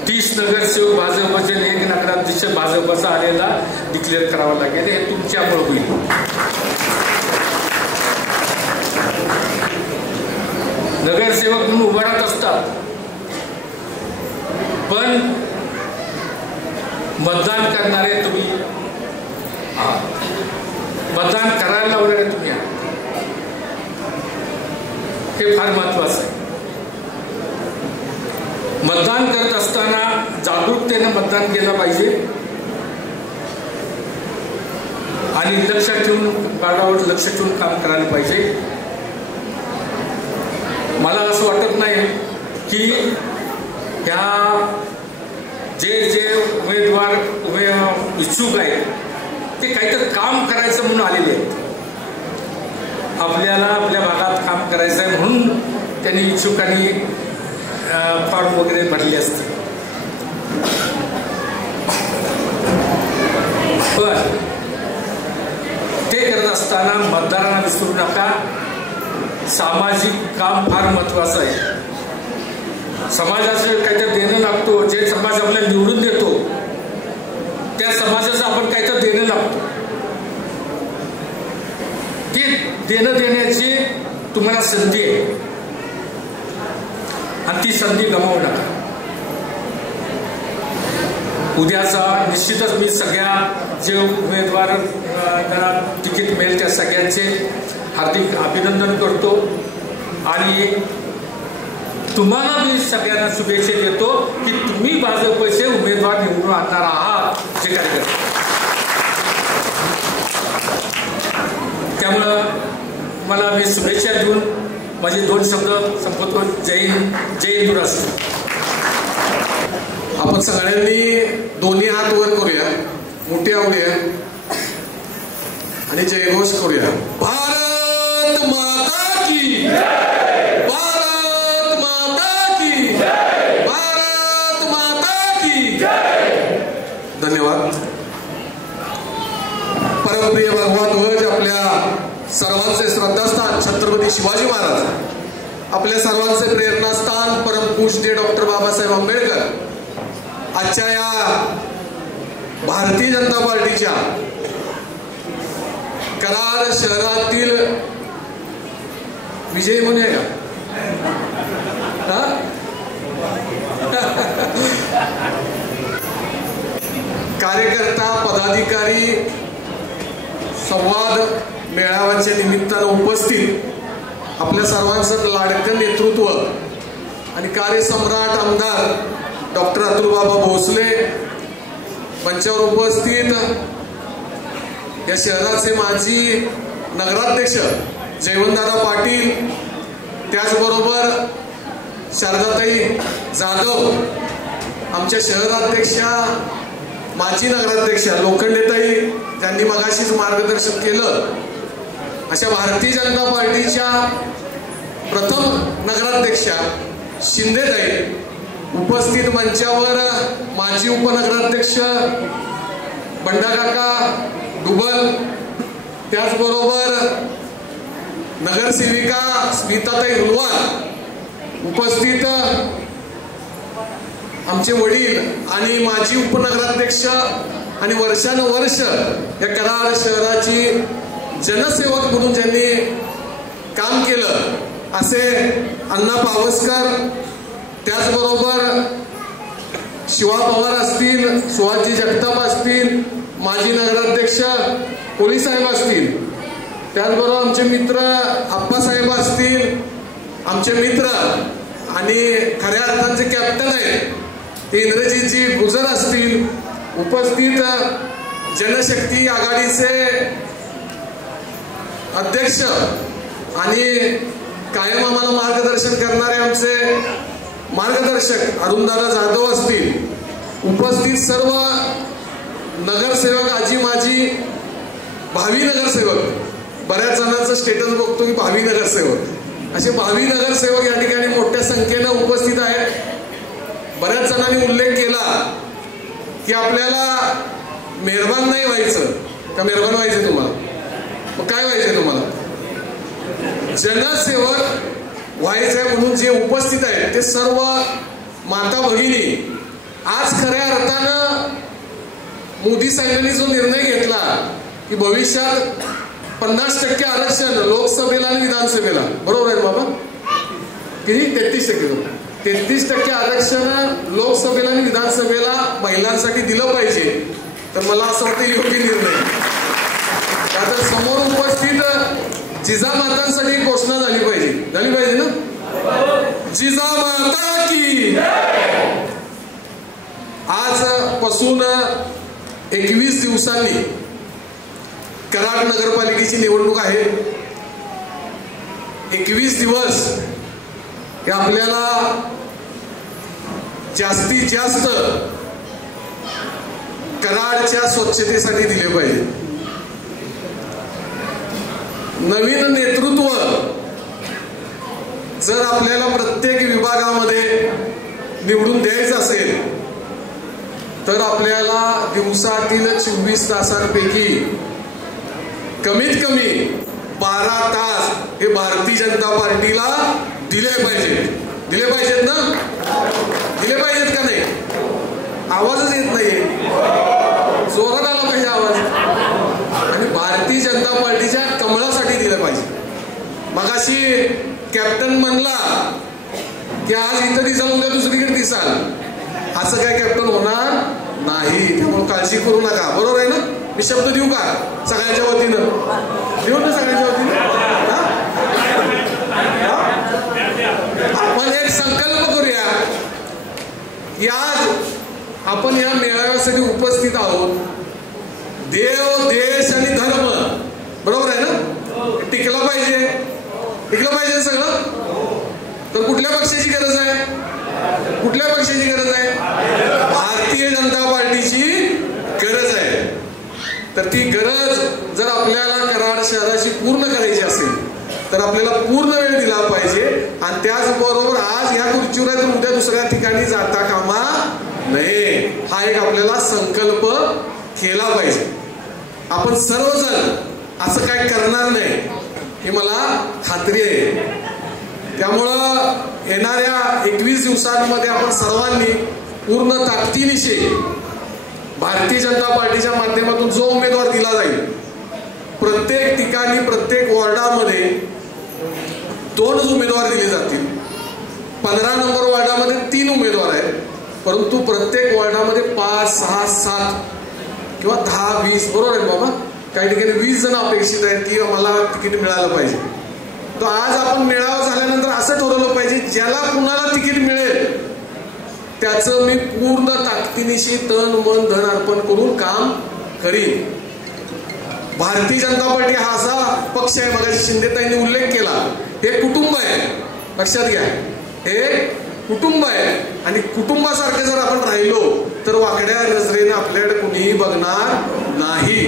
30 नगरसेवक भाजपचे, 1 नगराध्यक्ष भाजपचा आलेला डिक्लेअर करावा लागेल. हे तुमच्यामुळे होईल. नगरसेवक म्हणून उभा राहत असतात, पण मतदान करणारे तुम्ही आहात, मतदान करायला लावणारे तुम्ही आहात. हे फार महत्वाचं आहे. मतदान करत असताना जागरूकतेनं मतदान केलं पाहिजे आणि लक्ष ठेवून, कार्डावर लक्ष ठेवून काम करायला पाहिजे. मला असं वाटत नाही की ह्या जे उमेदवार इच्छुक आहेत ते काहीतरी काम करायचं म्हणून आलेले आहेत. आपल्याला आपल्या भागात काम करायचं आहे म्हणून त्यांनी इच्छुकांनी फॉर्म वगैरे भरले असते. पण ते करत असताना मतदारांना विसरू नका, सामाजिक काम फार महत्वाचं आहे. समाजाचं काहीतरी देणं लागतो. जे समाज आपल्याला निवडून देतो त्या समाजाचं आपण काहीतरी देणं लागतो. ती देणं देण्याची तुम्हाला संधी आहे आणि ती संधी गमावू नका. उद्याचा निश्चितच मी सगळ्या जे उमेदवारांना तिकीट मिळेल त्या सगळ्यांचे हार्दिक अभिनंदन करतो आणि तुम्हाला मी सगळ्यांना शुभेच्छा देतो की तुम्ही भाजपचे उमेदवार निवडून आणणार आहात जे कार्यकर्ते. त्यामुळं मला मी शुभेच्छा देऊन माझे 2 शब्द संपवतो. जय हिंद, जय हिंदुराष्ट्र. आपण सगळ्यांनी दोन्ही हात वर करूया, मोठी आवडूया आणि जयघोष करूया. भारत माता की, भारत माता की, भारत माता की. धन्यवाद. परमप्रिय भगवा ध्वज आपल्या सर्वांचे श्रद्धास्थान छत्रपती शिवाजी महाराज, आपल्या सर्वांचे प्रेरणास्थान परमपूज्य डॉक्टर बाबासाहेब आंबेडकर, आजच्या या भारतीय जनता पार्टीच्या कराड शहरातील विजयी म्हणूया का, कार्यकर्ता पदाधिकारी संवाद मेळाव्याच्या निमित्तानं उपस्थित आपल्या सर्वांचं लाडकं नेतृत्व आणि कार्यसम्राट आमदार डॉक्टर अतुलबाबा भोसले, मंचावर उपस्थित या शहराचे माजी नगराध्यक्ष जयवंतदादा पाटील, त्याचबरोबर शारदाताई जाधव, आमच्या शहराध्यक्षा माजी नगराध्यक्षा लोखंडेताई ज्यांनी मगाशीच मार्गदर्शन केलं, अशा भारतीय जनता पार्टीच्या प्रथम नगराध्यक्षा शिंदेताई, उपस्थित मंचावर माजी उपनगराध्यक्ष बंडाकाका डुबल, त्याचबरोबर नगरसेविका स्मिताताई हुलवाल, उपस्थित आमचे वडील आणि माजी उपनगराध्यक्ष आणि वर्षानुवर्ष या कराड शहराची जनसेवक म्हणून ज्यांनी काम केलं असे अण्णा पावसकर, त्याचबरोबर शिवा पवार असतील, सुहासजी जगताप असतील, माजी नगराध्यक्ष कोली साहेब असतील, त्याचबरोबर आमचे मित्र आप्पासाहेब असतील, आमचे मित्र आणि खऱ्या अर्थांचे कॅप्टन आहेत ते इंद्रजीतजी गुजर असतील, उपस्थित जनशक्ती आघाडीचे अध्यक्ष आणि कायम आम्हाला मार्गदर्शन करणारे आमचे मार्गदर्शक अरुणदादा जाधव असतील, उपस्थित सर्व नगरसेवक, आजी माजी भावी नगरसेवक, बऱ्याच जणांचं स्टेटस बघतो की भावी नगरसेवक, असे भावी नगरसेवक या ठिकाणी मोठ्या संख्येनं उपस्थित आहेत. बऱ्याच जणांनी उल्लेख केला की आपल्याला मेहरबान नाही व्हायचं का, मेहरबान व्हायचं तुम्हाला, मग काय व्हायचं तुम्हाला, जनसेवक व्हायचंय म्हणून जे उपस्थित आहेत ते सर्व माता भगिनी आज खऱ्या अर्थानं मोदी साहेबांनी जो निर्णय घेतला की भविष्यात 50% आरक्षण लोकसभेला आणि विधानसभेला, बरोबर आहे बाबा, किती 33% आरक्षण लोकसभेला आणि विधानसभेला महिलांसाठी दिलं पाहिजे, तर मला असं वाटतं योग्य निर्णय. आता समोर उपस्थित जिजामातांसाठी घोषणा झाली पाहिजे ना, जिजामाता की. आजपासून 21 दिवसांनी कराड नगरपालिकेची निवडणूक आहे. 21 दिवस हे आपल्याला जास्तीत जास्त कराडच्या स्वच्छतेसाठी दिले पाहिजे. नवीन नेतृत्व जर आपल्याला प्रत्येक विभागामध्ये निवडून द्यायचं असेल तर आपल्याला दिवसातील 24 तासांपैकी कमीत कमी 12 तास हे भारतीय जनता पार्टीला दिले पाहिजेत ना, दिले पाहिजेत का नाही? आवाजच येत नाहीये, जोरात आला पाहिजे आवाज. आणि भारतीय जनता पार्टीच्या कमळासाठी दिलं पाहिजे. मगाशी कॅप्टन म्हणला की आज इथं दिसाल उद्या दुसरीकडे दिसाल, असं काय कॅप्टन होणार नाही, त्यामुळे काळजी करू नका, बरोबर आहे ना? मी शब्द देऊ का सगळ्यांच्या वतीनं? देऊ ना सगळ्यांच्या वतीनं? आपण एक संकल्प करूया की आज आपण या मेळाव्यासाठी उपस्थित आहोत. देव, देश आणि धर्म, बरोबर आहे ना, टिकला पाहिजे सगळं. तर कुठल्या पक्षाची गरज आहे? भारतीय जनता पार्टीची गरज आहे. तर ती गरज जर आपल्याला कराड शहराची पूर्ण करायची असेल तर आपल्याला पूर्ण वेळ दिला पाहिजे. आणि त्याचबरोबर आज या खुर्चीवर आहे तर उद्या दुसऱ्या ठिकाणी जाता कामा नये, हा एक आपल्याला संकल्प केला पाहिजे. आपण सर्वजण असं काय करणार नाही ही मला खात्री आहे. त्यामुळं येणाऱ्या 21 दिवसांमध्ये आपण सर्वांनी पूर्ण ताकदीनिशी भारतीय जनता पार्टीच्या माध्यमातून जो उमेदवार दिला जाईल, प्रत्येक ठिकाणी प्रत्येक वॉर्डामध्ये 2 उमेदवार दिले जातील. 15 नंबर वॉर्डामध्ये 3 उमेदवार आहेत, परंतु प्रत्येक वॉर्डामध्ये 5, 6, 7 किंवा 10, 20, बरोबर आहे बाबा, काही ठिकाणी 20 जण अपेक्षित आहेत की मला तिकीट मिळालं पाहिजे. तर आज आपण मेळावा झाल्यानंतर असं ठरवलं पाहिजे ज्याला कुणाला तिकीट मिळेल त्याचं मी पूर्ण ताकदीनिशी तन मन धन अर्पण करून काम करीन. भारतीय जनता पार्टी हा असा पक्ष आहे, मगाशी शिंदेताईंनी उल्लेख केला, हे कुटुंब आहे, लक्षात घ्या, हे कुटुंब आहे. आणि कुटुंबासारखे जर आपण राहिलो तर वाकड्या नजरेने आपल्याकडे कुणीही बघणार नाही.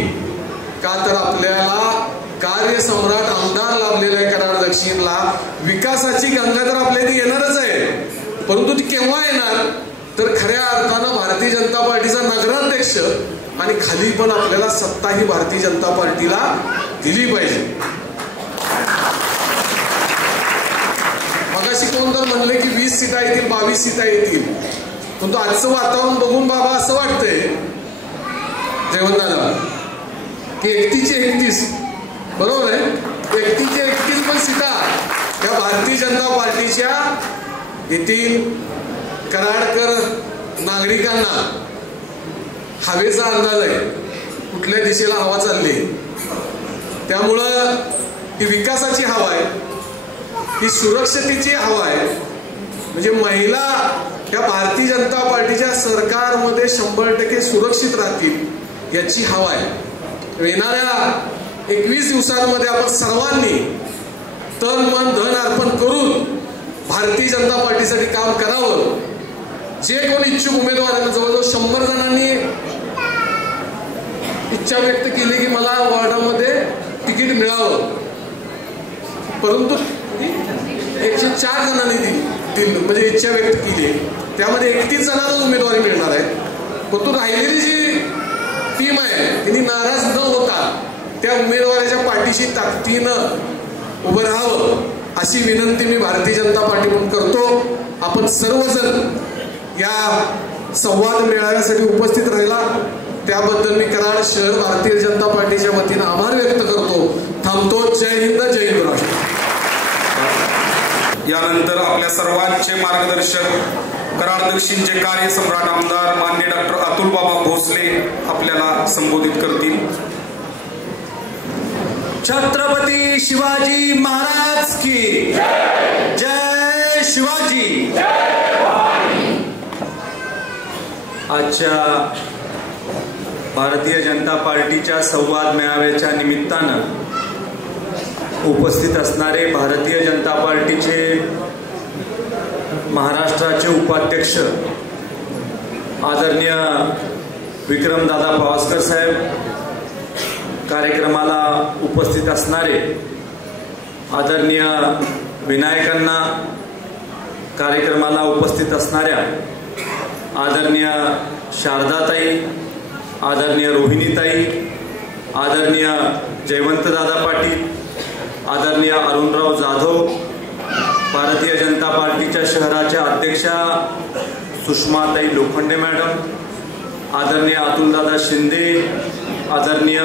का तर आपल्याला कार्यसम्राट आमदार लाभलेला आहे कराड दक्षिणला. विकासाची गंगा तर आपल्या इथे येणारच आहे, परंतु ती केव्हा येणार? तर खऱ्या अर्थानं भारतीय जनता पार्टीचा नगराध्यक्ष आणि खाली पण आपल्याला सत्ता ही भारतीय जनता पार्टीला दिली पाहिजे. मगाशी कोण तर म्हणले की 20 सीटा येतील, 22 सीटा येतील, पण तो आजचं वातावरण बघून बाबा असं वाटतंय जयवंतदादा की 31 बरोबर आहे. 31 पण सीटा या भारतीय जनता पार्टीच्या येथील कराडकर नागरिकांना हवेचा अंदाज आहे, कुठल्या दिशेला हवा चालली. त्यामुळं ही विकासाची हवा आहे, ही सुरक्षतेची हवा आहे. म्हणजे महिला या भारतीय जनता पार्टीच्या सरकारमध्ये 100% सुरक्षित राहतील याची हवा आहे. येणाऱ्या 21 दिवसांमध्ये आपण सर्वांनी तन मन धन अर्पण करून भारतीय जनता पार्टीसाठी काम करावं. जे कोणी इच्छुक उमेदवार आहेत, जवळजवळ 100 जणांनी इच्छा व्यक्त केली की मला वॉर्डामध्ये तिकीट मिळावं, परंतु 104 जणांनी दिली म्हणजे इच्छा व्यक्त केली. त्यामध्ये 31 जणांना उमेदवारी मिळणार आहे. परंतु राहिलेली जी टीम आहे त्यांनी नाराज न होता त्या उमेदवाराच्या पाठीशी ताकदीनं उभं राहावं अशी विनंती मी भारतीय जनता पार्टी म्हणून करतो. आपण सर्वजण या संवाद मेळाव्यासाठी उपस्थित राहिला त्याबद्दल मी कराड शहर भारतीय जनता पार्टीच्या वतीनं आभार व्यक्त करतो. थांबतो. जय हिंद, जय हिंद राष्ट्र. यानंतर आपल्या सर्वांचे मार्गदर्शक कराड दक्षिणचे कार्यसम्राट आमदार माननीय डॉक्टर अतुल बाबा भोसले आपल्याला संबोधित करतील. छत्रपती शिवाजी महाराज की जय. शिवाजी. आजच्या भारतीय जनता पार्टीच्या संवाद मेळाव्याच्या निमित्तानं उपस्थित असणारे भारतीय जनता पार्टीचे महाराष्ट्राचे उपाध्यक्ष आदरणीय विक्रमदादा पावसकर साहेब, कार्यक्रमाला उपस्थित असणारे आदरणीय विनायकांना, कार्यक्रमाला उपस्थित असणाऱ्या आदरणीय शारदाताई, आदरणीय रोहिणीताई, आदरणीय जयवंतदादा पाटील, आदरणीय अरुणराव जाधव, भारतीय जनता पार्टीच्या शहराच्या अध्यक्षा सुषमाताई लोखंडे मॅडम, आदरणीय अतुलदादा शिंदे, आदरणीय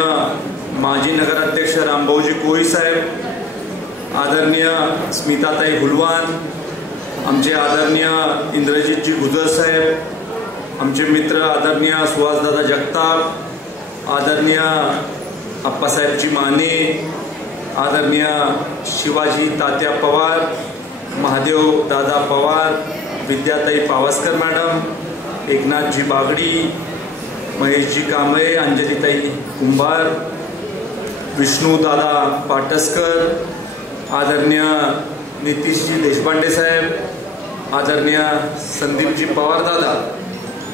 माजी नगराध्यक्ष रामभाऊजी कोळी साहेब, आदरणीय स्मिताताई हुलवान, आमचे आदरणीय इंद्रजितजी गुजर साहेब, आमचे मित्र आदरणीय सुहासदादा जगताप, आदरणीय अप्पासाहेबजी माने, आदरणीय शिवाजी तात्या पवार, महादेव दादा पवार, विद्याताई पावसकर मॅडम, एकनाथजी बागडी, महेशजी कांबळे, अंजलीताई कुंभार, विष्णू दादा पाटसकर, आदरणीय नितीशजी देशपांडे साहेब, आदरणीय संदीपजी पवार दादा,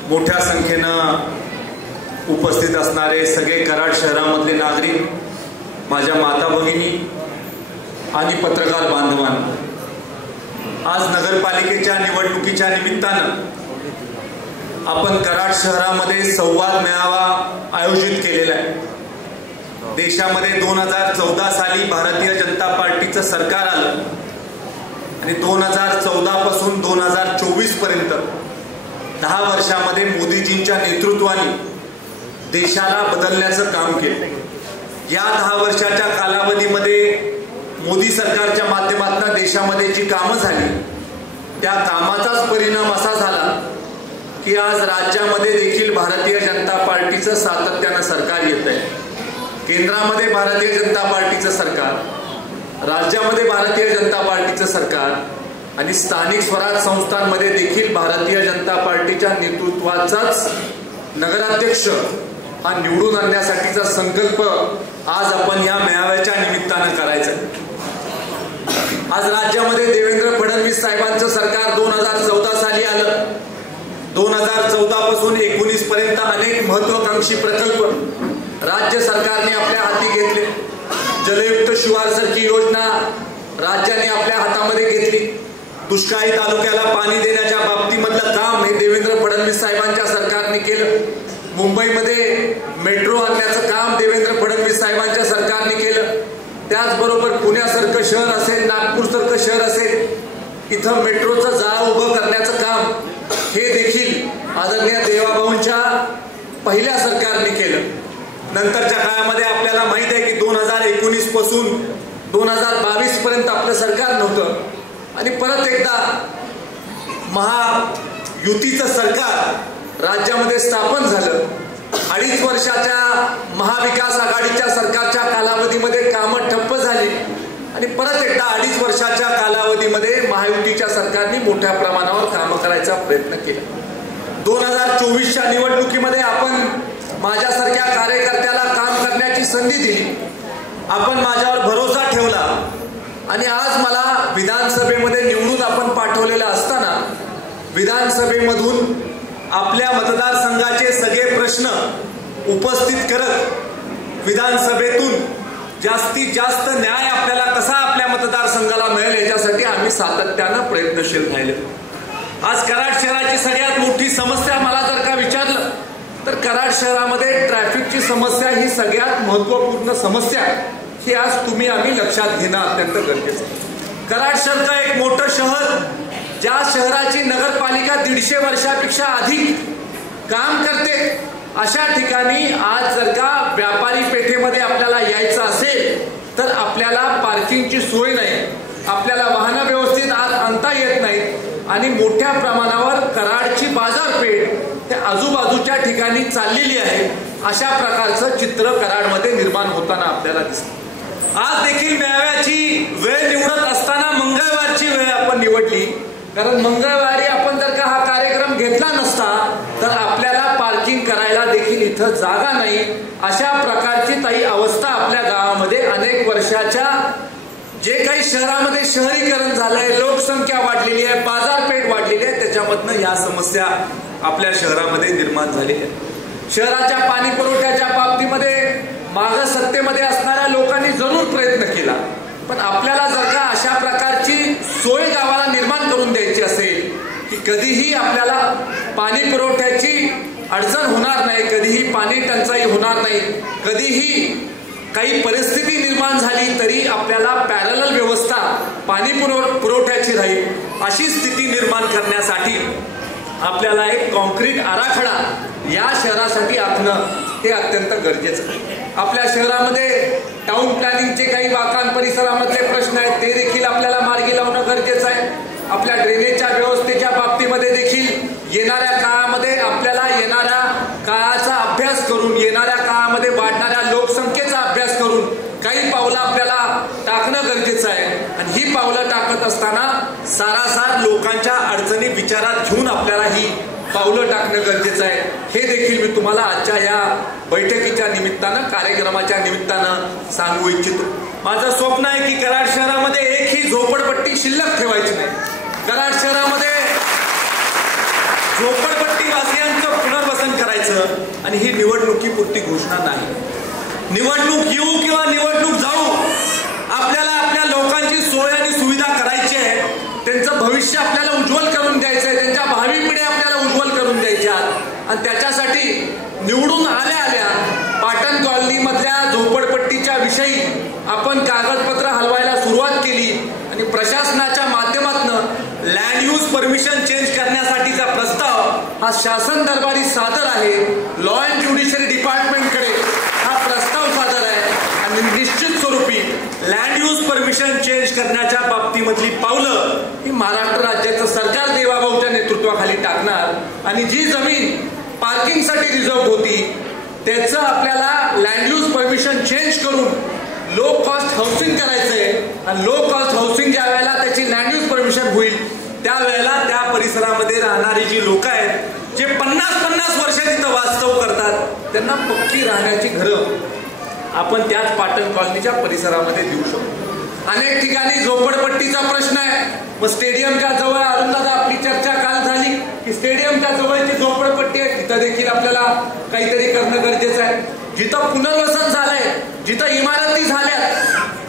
मोठ्या संख्येनं उपस्थित असणारे सगळे कराड शहरामधले नागरिक, माझ्या माता भगिनी आणि पत्रकार बांधवांनो, आज नगरपालिकेच्या निवडणुकीच्या निमित्तानं आपण कराड शहरामध्ये संवाद मेळावा आयोजित केलेला आहे. देशामध्ये 2014 साली भारतीय जनता पार्टीचं सरकार आलं आणि 2014 पासून 2024 पर्यंत 10 वर्षामध्ये मोदीजींच्या नेतृत्वाने देशाला बदलण्याचं काम केलं. या 10 वर्षाच्या कालावधीमध्ये मोदी सरकारच्या माध्यमातून देशामध्ये जी कामं झाली त्या कामाचाच परिणाम असा झाला की आज राज्यामध्ये देखील भारतीय जनता पार्टीचं सातत्यानं सरकार येत आहे. केंद्रामध्ये भारतीय जनता पार्टीचं सरकार, राज्यामध्ये भारतीय जनता पार्टीचं सरकार आणि स्थानिक स्वराज संस्थांमध्ये देखील भारतीय जनता पार्टीच्या नेतृत्वाचाच नगराध्यक्ष हा निवडून आणण्यासाठीचा संकल्प आज आपण या मेळाव्याच्या निमित्तानं करायचा. आज राज्यामध्ये देवेंद्र फडणवीस साहेबांचं सरकार 2014 साली आलं. 2014 पासून 19 पर्यंत अनेक महत्वाकांक्षी प्रकल्प राज्य सरकारने आपल्या हाती घेतले. जलयुक्त शिवार सारखी योजना राज्याने आपल्या हातामध्ये घेतली. दुष्काळी तालुक्याला पाणी देण्याच्या बाबतीमधलं काम हे देवेंद्र फडणवीस साहेबांच्या सरकारने केलं. मुंबईमध्ये मेट्रो आणण्याचं काम देवेंद्र फडणवीस साहेबांच्या सरकारने केलं. त्याचबरोबर पुण्यासारखं शहर असेल, नागपूरसारखं शहर असेल, इथं मेट्रोचं जाळं उभं करण्याचं काम हे देखील आदरणीय देवाभाऊंच्या पहिल्या सरकारने केलं. नंतरच्या काळामध्ये आपल्याला माहित आहे की 2019 पासून 2022 पर्यंत आपलं सरकार नव्हतं आणि परत एकदा महायुतीचं सरकार राज्यामध्ये स्थापन झालं. 2.5 वर्षाच्या महाविकास आघाडीच्या सरकारच्या कालावधीमध्ये कामं ठप्प झाली आणि परत एकदा 2.5 वर्षाच्या कालावधीमध्ये महायुतीच्या सरकारने मोठ्या प्रमाणावर कामं करायचा प्रयत्न केला. 2024च्या निवडणुकीमध्ये आपण माझ्यासारख्या कार्यकर्त्याला काम करण्याची संधी दिली. आपण माझ्यावर भरोसा ठेवला आणि आज मला विधानसभेमध्ये निवडून आपण पाठवलेलं असताना विधानसभेमधून आपल्या मतदारसंघाचे सगळे प्रश्न उपस्थित करत विधानसभेतून जास्तीत जास्त न्याय आपल्याला कसा आपल्या मतदारसंघाला मिळेल याच्यासाठी आम्ही सातत्यानं प्रयत्नशील राहिले. आज कराड शहराची सगळ्यात मोठी समस्या मला जर का विचारलं तर कराड शहरामध्ये ट्रॅफिकची समस्या ही सगळ्यात महत्वपूर्ण समस्या ही आज तुम्ही आम्ही लक्षात घेणं अत्यंत गरजेचं आहे. कराड शहर एक मोठं शहर, ज्या शहराची नगरपालिका 150 वर्षापेक्षा अधिक काम करते, अशा ठिकाणी आज जर का व्यापारी पेठेमध्ये आपल्याला यायचं असेल तर आपल्याला पार्किंगची सोय नाही, आपल्याला वाहनं व्यवस्थित आज आणता येत नाहीत आणि मोठ्या प्रमाणावर कराडची बाजारपेठ त्या आजूबाजूच्या ठिकाणी चाललेली आहे. अशा प्रकारचं चित्र कराडमध्ये निर्माण होताना आपल्याला दिसतं. आज देखील मेळाव्याची वेळ निवडत असताना मंगळवारची वेळ आपण निवडली, कारण मंगळवारी आपण जर का हा कार्यक्रम घेतला नसता तर आपल्याला पार्किंग करायला देखील इथं जागा नाही. अशा प्रकारची ताई अवस्था आपल्या गावामध्ये अनेक वर्षाच्या जे काही शहरामध्ये शहरीकरण झालंय, लोकसंख्या वाढलेली आहे, बाजारपेठ वाढलेली आहे, त्याच्यामधनं या समस्या आपल्या शहरामध्ये निर्माण झालेल्या आहेत. शहराच्या पाणी पुरवठ्याच्या बाबतीमध्ये मागं सत्तेमध्ये असणाऱ्या लोकांनी जरूर प्रयत्न केला, पण आपल्याला जर का अशा प्रकारची सोय गावाला निर्माण करून द्यायची असेल की कधीही आपल्याला पाणी पुरवठ्याची अडचण होणार नाही, कधीही पाणी टंचाई होणार नाही, कधीही काही परिस्थिती निर्माण झाली तरी आपल्याला पॅरलल व्यवस्था पाणी पुरवठ्याची राहील, अशी स्थिती निर्माण करण्यासाठी आपल्याला एक कॉन्क्रीट आराखडा या शहरासाठी आखणं हे अत्यंत गरजेचं आहे. आपल्या शहरामध्ये टाउन प्लॅनिंगचे काही वाकान परिसरामधले प्रश्न आहेत, ते देखील आपल्याला मार्गी लावणं गरजेचं आहे. आपल्या ड्रेनेजच्या व्यवस्थेच्या बाबतीमध्ये देखील येणाऱ्या काळामध्ये आपल्याला येणाऱ्या काळाचा अभ्यास करून, येणाऱ्या काळामध्ये वाढणाऱ्या लोकसंख्येचा अभ्यास करून काही पावलं आपल्याला टाकणं गरजेचं आहे. आणि ही पावलं टाकत असताना सारासार लोकांच्या अडचणी विचारात घेऊन आपल्याला ही पावलं टाकणं गरजेचं आहे. हे देखील मी तुम्हाला आजच्या या बैठकीच्या निमित्तानं, कार्यक्रमाच्या निमित्तानं सांगू इच्छितो. माझं स्वप्न आहे की कराड शहरामध्ये एकही झोपडपट्टी शिल्लक ठेवायची नाही. कराड शहरामध्ये झोपडपट्टीवासियांचं पुनर्वसन करायचं आणि ही निवडणुकीपुरती घोषणा नाही. निवडणूक येऊ किंवा निवडणूक जाऊ, आपल्याला आपल्या लोकांची सोय आणि सुविधा करायची आहे, त्यांचं भविष्य आपल्याला उज्ज्वल करून द्यायचं आहे, त्यांच्या भावी पिढ्या आपल्याला उज्ज्वल करून द्यायच्या आणि त्याच्यासाठी निवडून आल्या पाटण कॉलनीमधल्या झोपडपट्टीच्या विषयी आपण कागदपत्र हलवायला सुरुवात केली आणि प्रशासनाच्या माध्यमातून लँड यूज परमिशन चेंज करण्यासाठीचा प्रस्ताव हा शासन दरबारी सादर आहे. लॉ अँड ज्युडिशरी डिपार्टमेंटकडे हा प्रस्ताव सादर आहे आणि निश्चित स्वरूपी लँड यूज परमिशन चेंज करण्याच्या बाबतीमधली पावलं ही महाराष्ट्र राज्याचं सरकार देवाभाऊच्या नेतृत्वाखाली टाकणार आणि जी जमीन पार्किंगसाठी रिझर्व होती त्याचं आपल्याला लँड यूज परमिशन चेंज करून लो कॉस्ट हाऊसिंग करायचंय आणि लो कॉस्ट हाऊसिंग ज्या वेळेला त्याची लँड यूज परमिशन होईल त्यावेळेला त्या परिसरामध्ये राहणारी जी लोक आहेत, जे 50-50 वर्ष तिथं वास्तव करतात, त्यांना पक्की राहण्याची घरं आपण त्याच पाटण कॉलनीच्या परिसरामध्ये देऊ शकतो. अनेक ठिकाणी झोपडपट्टीचा प्रश्न आहे. मग स्टेडियमच्या जवळ अरुणदादा आपली चर्चा काल झाली की स्टेडियमच्या जवळची झोपडपट्टी आहे, तिथं देखील आपल्याला काहीतरी करणं गरजेचं आहे. जिथं पुनर्वसन झालंय, जिथं इमारती झाल्या,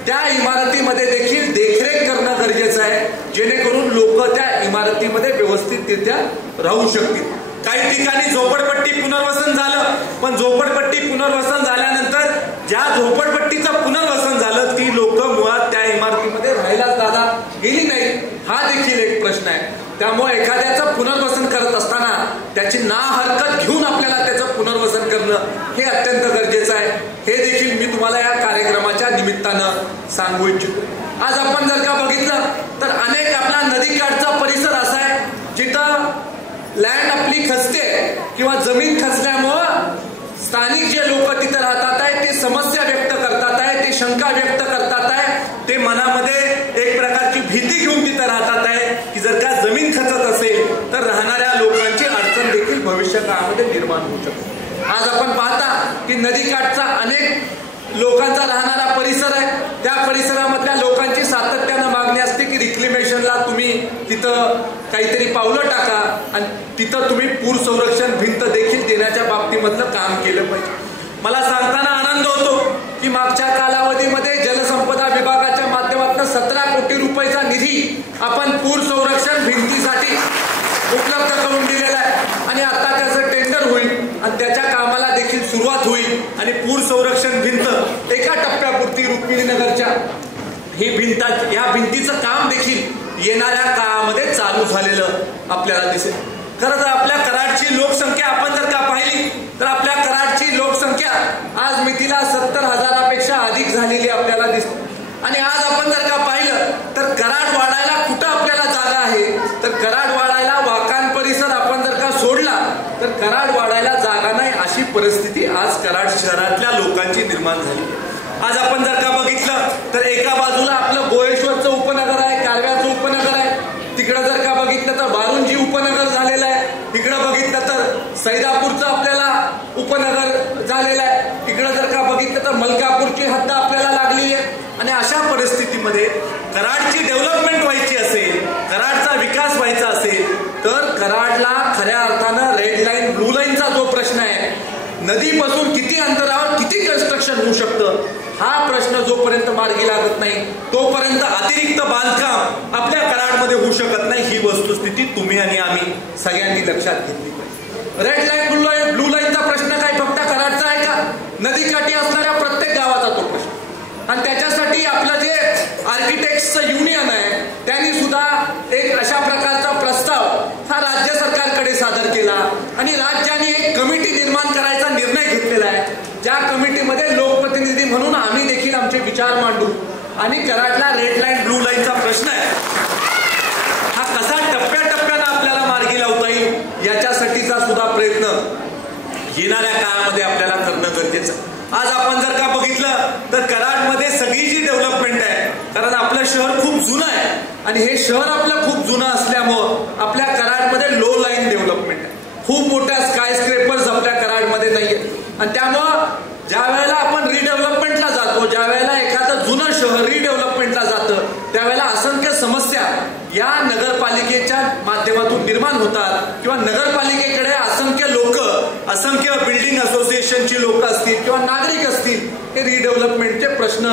त्या इमारतीमध्ये देखील देखरेख करणं गरजेचं आहे, जेणेकरून लोक इमारतीमध्ये व्यवस्थितरित्या राहू शकतील. काही ठिकाणी झोपडपट्टी पुनर्वसन झालं, पण झोपडपट्टी पुनर्वसन झाल्यानंतर ज्या झोपडपट्टीचं पुनर्वसन झालं ती लोक मुळात त्या इमारतीमध्ये राहायला जागा गेली नाही, हा देखील एक प्रश्न आहे. त्यामुळे एखाद्याचं पुनर्वसन करत असताना त्याची ना हरकत घेऊन आपल्याला त्याचं पुनर्वसन करणं हे अत्यंत गरजेचं आहे. हे देखील मी तुम्हाला या कार्यक्रमाच्या निमित्तानं सांगू इच्छितो. आज आपण जर का बघितलं तर अनेक आपला नदीकाठचा परिसर असा आहे जिथं लँड आपली खचते किंवा जमीन खचल्यामुळं स्थानिक जे लोक तिथं राहतात आहे ते समस्या व्यक्त करतात आहे, ते शंका व्यक्त करतात आहे, ते मनामध्ये एक प्रकारची भीती घेऊन तिथं राहतात आहे की जर का जमीन खचत असेल तर राहणाऱ्या लोकांची अडचण देखील भविष्य काळामध्ये निर्माण होऊ शकते. आज आपण पाहता की नदीकाठचा अनेक लोकांचा राहणारा परिसर आहे, त्या परिसरामधल्या लोकांची सातत्यानं मागणी असते की रिक्लेमेशनला तुम्ही तिथं काहीतरी पावलं टाका आणि तिथं तुम्ही पूर संरक्षण भिंत देखील देण्याच्या बाबतीमधलं काम केलं पाहिजे. मला सांगताना आनंद होतो की मागच्या कालावधीमध्ये जलसंपदा विभागाच्या माध्यमातून 17 कोटी रुपयाचा निधी आपण पूर संरक्षण भिंतीसाठी उपलब्ध करून दिलेला आहे आणि आता त्याचं टेंडर होईल आणि त्याच्या कामाला देखील सुरुवात होईल आणि पूर संरक्षण भिंत एका टप्प्यापुरती रुक्मिणीनगरच्या ही भिंत, या भिंतीचं काम देखील येणाऱ्या काळामध्ये चालू झालेलं आपल्याला दिसेल. खरं तर आपल्या कराडची लोकसंख्या आपण जर का पाहिली तर आपल्या कराडची लोकसंख्या आज मितीला 70,000पेक्षा अधिक झालेली आपल्याला दिसते. आणि आज आपण जर का पाहिलं तर कराड वाढायला कुठं आपल्याला जागा आहे तर कराड वाढायला वाकान परिसर आपण जर का सोडला तर कराड वाढायला जागा नाही अशी परिस्थिती आज कराड शहरातल्या लोकांची निर्माण झाली. आज आपण जर का बघितलं तर एका बाजूला आपलं गोळेश्वरचं उपनगर आहे, कारव्याचं उपनगर आहे, तिकडं जर का बघितलं तर वारुंजी उपनगर झालेलं आहे, तिकडं बघितलं तर सैदापूरचं आपल्याला उपनगर झालेलं आहे, तिकडं जर का बघितलं तर मलकापूरची हद्द आपल्याला लागलेली आहे. आणि अशा परिस्थितीमध्ये कराडची डेव्हलपमेंट व्हायची असेल, कराडचा विकास व्हायचा असेल तर कराडला खऱ्या अर्थानं रेड लाईन ब्लू लाईनचा जो प्रश्न आहे, नदीपासून किती अंतरावर किती कन्स्ट्रक्शन होऊ शकतं हा प्रश्न जोपर्यंत मार्गी लागत नाही तोपर्यंत अतिरिक्त बांधकाम आपल्या कराडमध्ये होऊ शकत नाही. ही वस्तुस्थिती तुम्ही आणि आम्ही सगळ्यांनी लक्षात घेतली पाहिजे. रेड लाईन ब्लू लाईनचा प्रश्न काय फक्त कराडचा आहे का? नदीकाठी असणाऱ्या प्रत्येक गावाचा तो प्रश्न. आणि त्याच्यासाठी आपलं जे आर्किटेक्टचं युनियन आहे त्यांनी सुद्धा एक अशा प्रकारचा प्रस्ताव हा राज्य सरकारकडे सादर केला आणि राज्याने एक कमिटी निर्माण करायचा निर्णय घेतलेला आहे, ज्या कमिटीमध्ये लोकप्रतिनिधी म्हणून आम्ही देखील आमचे विचार मांडू आणि कराडला रेड लाईन ब्लू लाईनचा प्रश्न आहे हा कसा टप्प्याटप्प्यानं आपल्याला मार्गी लावता येईल याच्यासाठीचा सुद्धा प्रयत्न येणाऱ्या काळामध्ये आपल्याला करणं गरजेचं आहे. आज आपण जर का बघितलं तर कराडमध्ये सगळी जी डेव्हलपमेंट आहे, कारण आपलं शहर खूप जुनं आहे आणि हे शहर आपलं खूप जुनं असल्यामुळं आपल्या कराडमध्ये लो लाईन डेव्हलपमेंट आहे. खूप मोठ्या स्कायस्क्रेपर्स आपल्या कराडमध्ये नाही आहेत आणि त्यामुळं ज्या वेळेला आपण रिडेव्हलपमेंटला जातो, ज्या वेळेला एखादं जुनं शहर रिडेव्हलपमेंटला जातं त्यावेळेला असंख्य समस्या या नगरपालिकेच्या माध्यमातून निर्माण होतात किंवा नगरपालिकेकडे असंख्य लोक, असंख्य बिल्डिंग असोसिएशनची लोक असतील किंवा नागरिक असतील हे रिडेव्हलपमेंटचे प्रश्न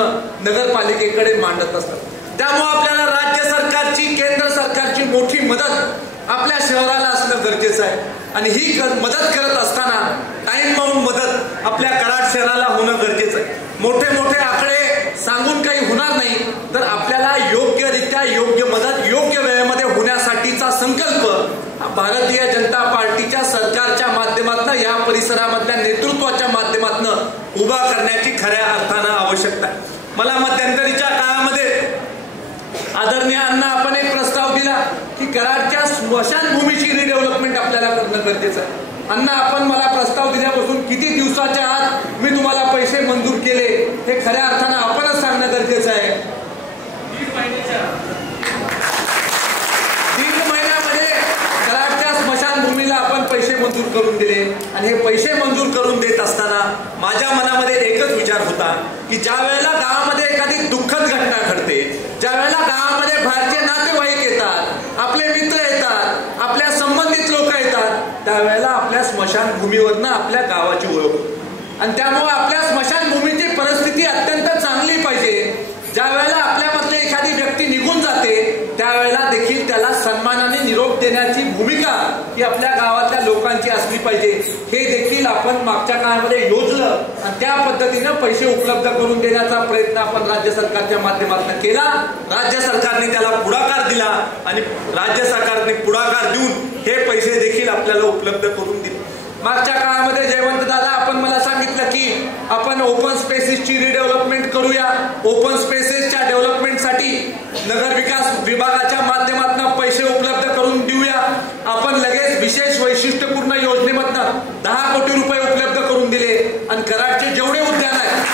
नगरपालिकेकडे मांडत असतात. त्यामुळे आपल्याला राज्य सरकारची, केंद्र सरकारची मोठी मदत आपल्या शहराला असणं गरजेचं आहे आणि ही मदत करत असताना टाइम बाउंड मदत आपल्या कराड शहराला होणं गरजेचं आहे. मोठे मोठे आकडे सांगून काही होणार नाही तर आपल्याला योग्यरित्या योग्य मदत योग्य वेळेमध्ये होण्यासाठीचा संकल्प भारतीय जनता पार्टीच्या सरकारच्या माध्यमातून या परिसरामधल्या नेतृत्वाच्या माध्यमातून उभा करण्याची खऱ्या अर्थानं आवश्यकता आहे. मला मध्यंतरीच्या काळामध्ये आदरणीय अण्णा आपण एक प्रस्ताव दिला की कराडच्या स्मशानभूमीची रिडेव्हलपमेंट आपल्याला करणं गरजेचं आहे. अण्णा आपण मला प्रस्ताव दिल्यापासून किती दिवसाच्या आत मी तुम्हाला पैसे मंजूर केले हे खऱ्या अर्थानं आपणच सांगणं गरजेचं आहे. 3 महिन्यामध्ये कराडच्या स्मशानभूमीला आपण पैसे मंजूर करून दिले आणि हे पैसे मंजूर करून देत असताना माझ्या मनामध्ये एकच विचार होता की ज्या वेळेला गावामध्ये एखादी दुःखद घटना घडते, ज्या वेळेला गावामध्ये बाहेरचे नातेवाईक येतात, आपले मित्र येतात, आपल्या संबंधित लोक येतात, त्यावेळेला आपल्या स्मशानभूमीवरनं आपल्या गावाची ओळख होते आणि त्यामुळे आपल्या स्मशानभूमीची परिस्थिती अत्यंत चांगली पाहिजे. ज्या वेळेला आपल्यामधले एखादी व्यक्ती निघून जाते त्यावेळेला देखील त्याला सन्मानाने निरोप देण्याची भूमिका ही आपल्या गावातल्या लोकांची असली पाहिजे, हे देखील आपण मागच्या काळामध्ये योजलं आणि त्या पद्धतीनं पैसे उपलब्ध करून देण्याचा प्रयत्न आपण राज्य सरकारच्या माध्यमातून केला. राज्य सरकारने त्याला पुढाकार दिला आणि राज्य सरकारने पुढाकार देऊन हे पैसे देखील आपल्याला उपलब्ध करून दिले. मागच्या काळामध्ये जयवंत दादा आपण मला सांगितलं की आपण ओपन स्पेसेसची रिडेव्हलपमेंट करूया. ओपन स्पेसेसच्या डेव्हलपमेंटसाठी नगर विकास विभागाच्या माध्यमातून पैसे उपलब्ध करून देऊया. आपण लगेच विशेष वैशिष्ट्यपूर्ण योजनेमधनं 10 कोटी रुपये उपलब्ध करून दिले आणि कराडचे जेवढे उद्यान आहेत,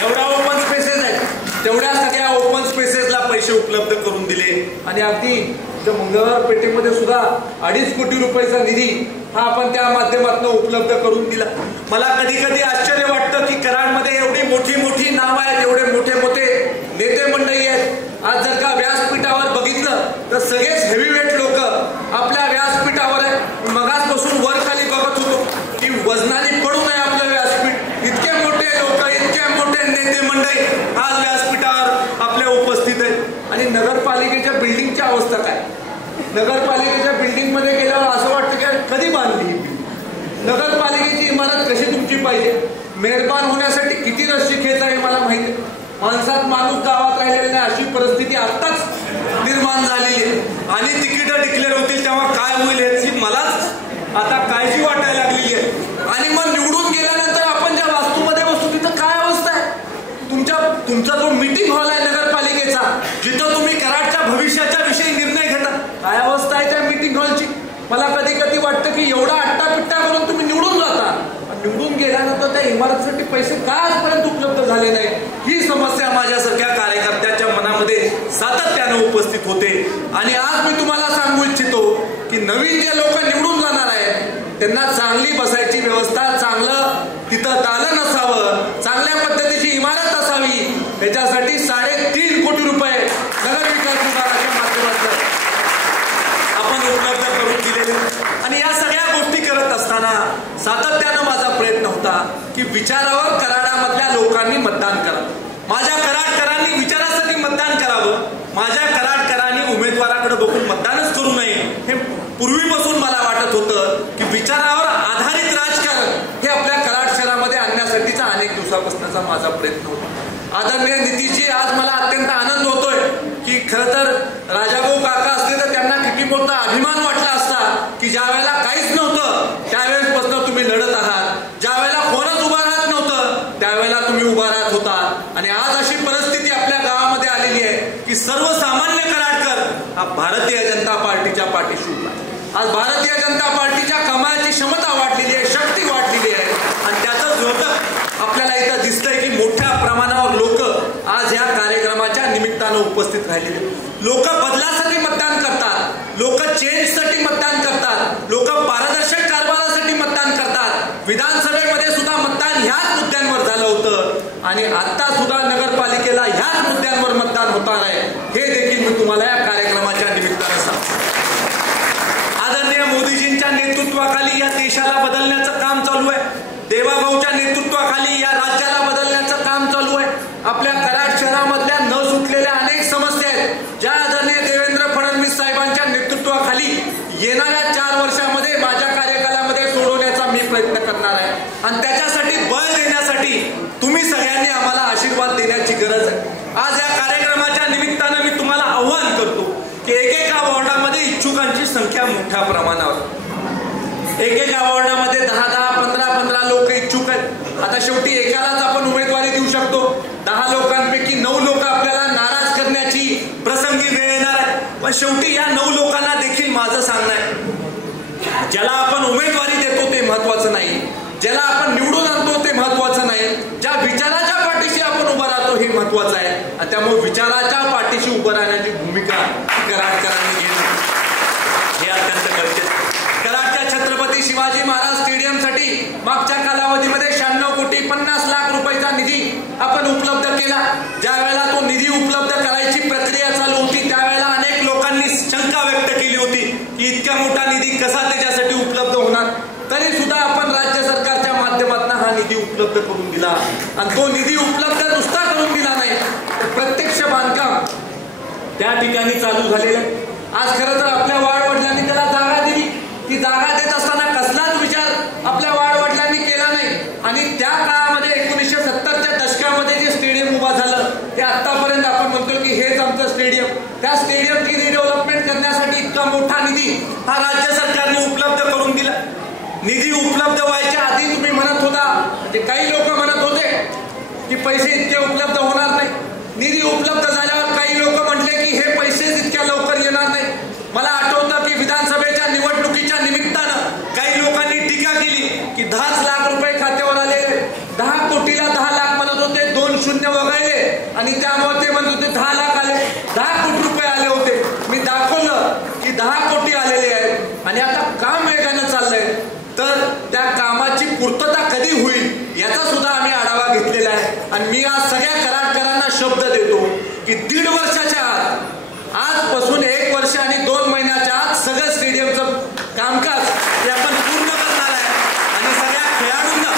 जेवढ्या ओपन स्पेसेस आहेत, तेवढ्या सगळ्या ओपन स्पेसेसला पैसे उपलब्ध करून दिले. आणि अगदी मंगळवार पेठेमध्ये सुद्धा 2.5 कोटी रुपयाचा निधी हा आपण त्या माध्यमातून उपलब्ध करून दिला. मला कधी कधी आश्चर्य वाटतं की कराडमध्ये एवढी मोठी मोठी नाव आहेत, एवढे मोठे मोठे नेते मंडळी आहेत. आज जर का व्यासपीठावर बघितलं तर सगळेच हेवीवेट लोक आपल्या व्यासपीठावर आहे. मगासपासून वर खाली बघत होतो की वजनाने पडू नये आपलं व्यासपीठ. इतके मोठे लोक, इतके मोठे नेते मंडळी आज व्यासपीठावर आपल्या उपस्थित आहेत. आणि नगरपालिकेच्या बिल्डिंगची अवस्था काय? नगरपालिकेच्या बिल्डिंग मध्ये गेल्यावर असं वाटतं की कधी बांधली ही बिल्डिंग? नगरपालिकेची इमारत कशी तुमची पाहिजे? मेहरबान होण्यासाठी किती रस्सी खेचा हे मला माहिती आहे. माणसात माणूस गावात राहिलेला नाही अशी परिस्थिती आत्ताच निर्माण झालेली आहे. आणि तिकीटं डिक्लेअर होतील तेव्हा काय होईल याची मलाच आता काळजी वाटायला लागलेली आहे. आणि मग निवडून गेल्यानंतर आपण ज्या वास्तूमध्ये बसतो तिथं काय अवस्था आहे? तुमचा जो मीटिंग हॉल आहे नगरपालिकेचा, जिथं तुम्ही कराडच्या भविष्याच्या विषयी निर्णय घेता, काय अवस्था आहे त्या मीटिंग हॉलची? मला कधी कधी वाटतं की एवढा अट्टापिट्टा करून तुम्ही निवडून जाता, निवडून गेल्यानंतर त्या इमारतीसाठी पैसे का आजपर्यंत उपलब्ध झाले नाही, ही समस्या माझ्यासारख्या कार्यकर्त्याच्या मनामध्ये सातत्याने उपस्थित होते. आणि आज मी तुम्हाला सांगू इच्छितो की नवीन जे लोक निवडून जाणार आहेत त्यांना चांगली बसायची व्यवस्था, चांगलं तिथं दालन असावं, चांगल्या पद्धतीची इमारत असावी, त्याच्यासाठी 3.5 कोटी रुपये नगर विकास विभागाच्या माध्यमातून आपण उपलब्ध करून दिलेले. आणि या सगळ्या गोष्टी करत असताना सातत्यानं माझा प्रयत्न होता की विचारावर कराडामधल्या लोकांनी मतदान करावं, माझ्या कराडकरांनी विचारासाठी मतदान करावं, माझ्या कराडकरांनी उमेदवाराकडे बघून मतदानच करू नये. हे पूर्वीपासून मला वाटत होतं की विचारावर आधारित राजकारण हे आपल्या कराड शहरामध्ये आणण्यासाठीचा अनेक दिवसापासूनचा माझा प्रयत्न होता. आदरणीय नितीशजी, आज मला अत्यंत आनंद होतोय की खरं तर राजाभाऊ काका असते तर त्यांना किती मोठा अभिमान वाटला असता की ज्या वेळेला काहीच नव्हतं त्यावेळेसपासून तुम्ही लढत आहात, ज्या वेळेला कोणच उभा राहत नव्हतं त्यावेळेला तुम्ही उभा राहत होता. आणि आज अशी परिस्थिती आपल्या गावामध्ये आलेली आहे की सर्वसामान्य कराडकर हा भारतीय जनता पार्टीच्या पाठीशी उभा. आज भारतीय जनता पार्टीच्या कमालीची क्षमता वाढलेली आहे, शक्ती वाढलेली आहे. आणि त्याचं द्योतक आपल्याला इथं दिसतंय की मोठ्या प्रमाणावर लोक आज या कार्यक्रमाच्या निमित्तानं उपस्थित राहिलेले. लोक बदलासाठी मतदान करतात, लोक चेंजसाठी मतदान करतात, लोक पारदर्शक कारभारासाठी मतदान करतात. विधानसभेमध्ये सुद्धा मतदान ह्याच मुद्द्यांवर झालं होतं आणि आता सुद्धा नगरपालिकेला ह्याच मुद्द्यांवर मतदान होणार आहे, हे देखील मी तुम्हाला या कार्यक्रमाच्या निमित्तानं सांगतो. आदरणीय मोदीजींच्या नेतृत्वाखाली या देशाला बदलण्याचं काम चालू आहे. देवाभाऊच्या नेतृत्वाखाली या राज्याला बदलण्याचं काम चालू आहे. आपल्या कराड शहरामधल्या न सुटलेल्या अनेक समस्या आहेत ज्या आदरणीय देवेंद्र फडणवीस साहेबांच्या नेतृत्वाखाली येणाऱ्या 4 वर्षामध्ये माझ्या कार्यकालामध्ये सोडवण्याचा मी प्रयत्न करणार आहे. आणि त्याच्यासाठी बळ देण्यासाठी तुम्ही सगळ्यांनी आम्हाला आशीर्वाद देण्याची गरज आहे. आज या कार्यक्रमाच्या निमित्तानं मी तुम्हाला आव्हान करतो की एकेका वॉर्डामध्ये इच्छुकांची संख्या मोठ्या प्रमाणावर, एकेका वॉर्डामध्ये 10-10, 15-15 लोक इच्छुक आहेत. आता शेवटी एकालाच आपण उमेदवारी देऊ शकतो. 10 लोकांपैकी 9 लोक आपल्याला नाराज करण्याची प्रसंगी वेळ येणार आहे. पण शेवटी या 9 लोकांना देखील माझं सांगणं आहे, ज्याला आपण उमेदवारी देतो ते महत्वाचं नाही, ज्याला आपण निवडून आणतो ते महत्वाचं नाही, ज्या विचाराच्या पाठीशी आपण उभं राहतो हे महत्वाचं आहे. आणि त्यामुळे विचाराच्या पाठीशी उभं राहण्याची भूमिका कराडकरांनी घेणं हे अत्यंत गरजेचं. कराडच्या छत्रपती शिवाजी महाराज स्टेडियमसाठी मागच्या कालावधीमध्ये 96 कोटी 50 लाख रुपयाचा निधी आपण उपलब्ध केला. ज्या वेळेला तो निधी उपलब्ध करायची प्रक्रिया चालू होती त्यावेळेला अनेक लोकांनी शंका व्यक्त केली होती की इतक्या मोठा निधी कसा त्याच्यासाठी उपलब्ध होणार. तरी सुद्धा आपण राज्य सरकारच्या माध्यमातून हा निधी उपलब्ध करून दिला. आणि तो निधी उपलब्ध नुसता करून दिला नाही तर प्रत्यक्ष बांधकाम त्या ठिकाणी चालू झालेलं आहे. आज खरं तर आपल्या वाडवडिलांनी त्याला जागा दिली. ती जागा देत असताना कसलाच विचार आपल्या वाडवडिलांनी केला नाही. आणि त्या काळामध्ये 1970च्या दशकामध्ये जे स्टेडियम उभा झालं ते आतापर्यंत आपण म्हणतो की हेच आमचं स्टेडियम. त्या स्टेडियमची रिडेव्हलपमेंट करण्यासाठी इतका मोठा निधी हा राज्य सरकारने उपलब्ध करून दिला. निधी उपलब्ध व्हायच्या आधी तुम्ही म्हणत होता, म्हणजे काही लोक म्हणत होते की पैसे इतके उपलब्ध होणार नाही. निधी उपलब्ध झाल्यावर काही लोक म्हटले की हे पैसे इतक्या लवकर येणार नाही. मला आठवतं की विधानसभेच्या निवडणुकीच्या निमित्तानं काही लोकांनी टीका केली की 10 लाख रुपये खात्यावर आले. 10 कोटीला 10 लाख म्हणत होते, 2 शून्य वगळले आणि त्यामुळे ते म्हणत होते 10 लाख आले. 10 कोटी रुपये आले होते. मी दाखवलं की 10 कोटी आलेले आहेत आणि आता काम वेगानं चाललंय. तर त्या कामाची पूर्तता कधी होईल याचा सुद्धा आम्ही आढावा घेतलेला आहे. आणि मी आज सगळ्या कराडकरांना शब्द देतो की 1.5 वर्षाच्या आत, आजपासून 1 वर्ष आणि 2 महिन्याच्या आत सगळं स्टेडियमचं कामकाज ते आपण पूर्ण करणार आहे. आणि सगळ्या खेळाडूंना